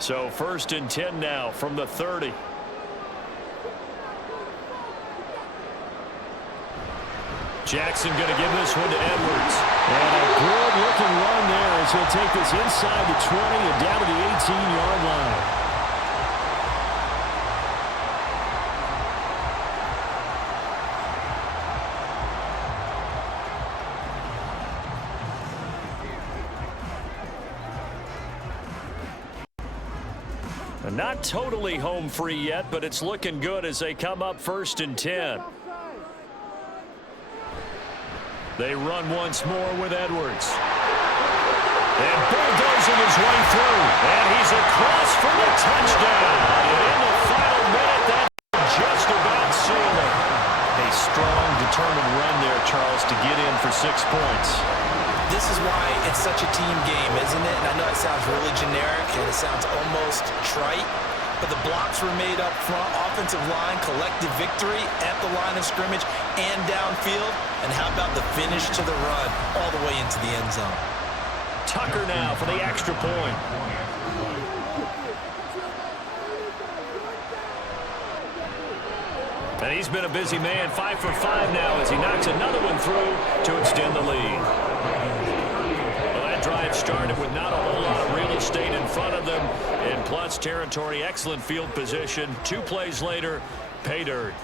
So 1st and 10 now from the 30. Jackson going to give this one to Edwards. And a good-looking run there as he'll take this inside the 20 and down to the 18-yard line. Not totally home free yet, but it's looking good as they come up 1st and 10. They run once more with Edwards. And bulldozing his way through. And he's across for the touchdown. And in the final minute, that just about sealed it. A strong, determined run there, Charles, to get in for 6 points. This is why it's such a team game, isn't it? And I know it sounds really generic and it sounds almost trite, but the blocks were made up front, offensive line, collective victory at the line of scrimmage and downfield. And how about the finish to the run all the way into the end zone? Tucker now for the extra point. And he's been a busy man, 5 for 5 now as he knocks another one through to extend the lead. Well, that drive started with not a whole lot of real estate in front of them. In plus territory, excellent field position. 2 plays later, pay dirt.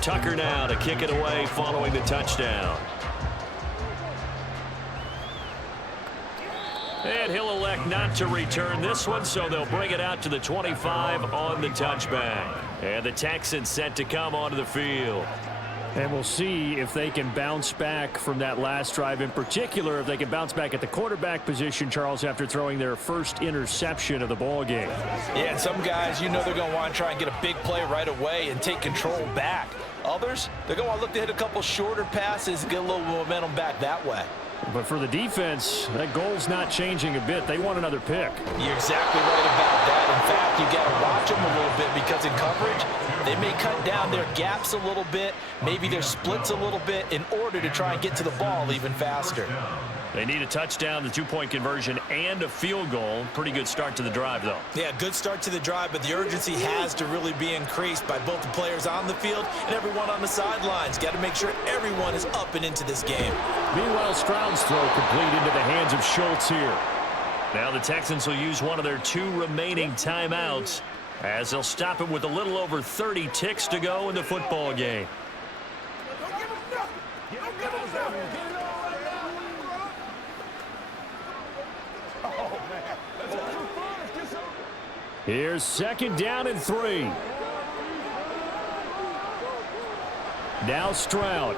Tucker now to kick it away following the touchdown. And he'll elect not to return this one, so they'll bring it out to the 25 on the touchback. And the Texans set to come onto the field. And we'll see if they can bounce back from that last drive, in particular if they can bounce back at the quarterback position, Charles, after throwing their first interception of the ball game. Yeah, and some guys, you know, they're going to want to try and get a big play right away and take control back. Others, they're going to want to look to hit a couple shorter passes and get a little momentum back that way. But for the defense, that goal's not changing a bit. They want another pick. You're exactly right about that. In fact, you got to watch watch them a little bit because in coverage, they may cut down their gaps a little bit, maybe their splits a little bit in order to try and get to the ball even faster. They need a touchdown, the two-point conversion, and a field goal. Pretty good start to the drive, though. Yeah, good start to the drive, but the urgency has to really be increased by both the players on the field and everyone on the sidelines. Got to make sure everyone is up and into this game. Meanwhile, Stroud's throw complete into the hands of Schultz here. Now the Texans will use one of their 2 remaining timeouts as they'll stop it with a little over 30 ticks to go in the football game. Here's 2nd down and 3. Now Stroud.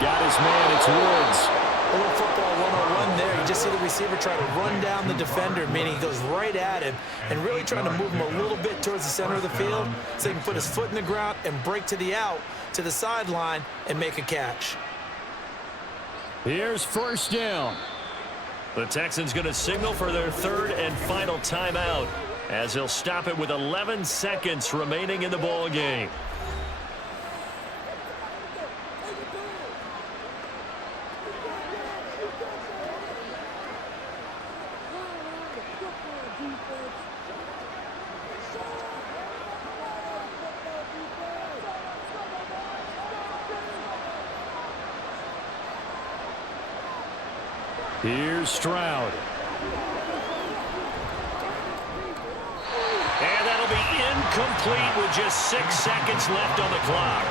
Got his man, it's Woods. A little football 101 there. You just see the receiver try to run down the defender, meaning he goes right at him and really trying to move him a little bit towards the center of the field so he can put his foot in the ground and break to the out, to the sideline, and make a catch. Here's 1st down. The Texans going to signal for their 3rd and final timeout as they'll stop it with 11 seconds remaining in the ball game. Here's Stroud. And that'll be incomplete with just 6 seconds left on the clock.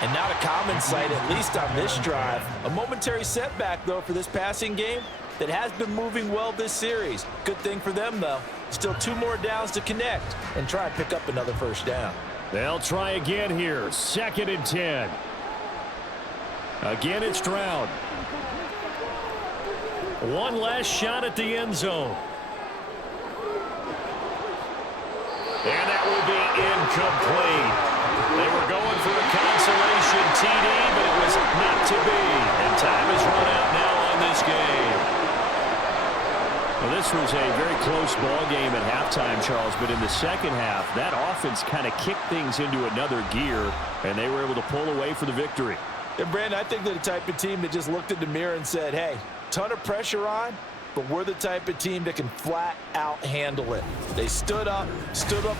And not a common sight, at least on this drive. A momentary setback, though, for this passing game that has been moving well this series. Good thing for them, though. Still 2 more downs to connect and try and pick up another 1st down. They'll try again here. 2nd and 10. Again, it's Stroud. One last shot at the end zone. And that will be incomplete. They were going for a consolation TD, but it was not to be. And time has run out now on this game. Well, this was a very close ball game at halftime, Charles, but in the second half, that offense kind of kicked things into another gear, and they were able to pull away for the victory. And, Brandon, I think they're the type of team that just looked in the mirror and said, hey, ton of pressure on, but we're the type of team that can flat out handle it. They stood up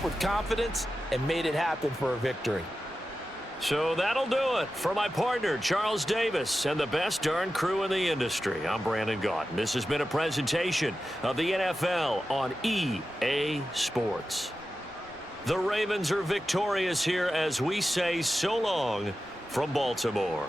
with confidence, and made it happen for a victory. So that'll do it for my partner, Charles Davis, and the best darn crew in the industry. I'm Brandon Gaudin. This has been a presentation of the NFL on EA Sports. The Ravens are victorious here as we say so long from Baltimore.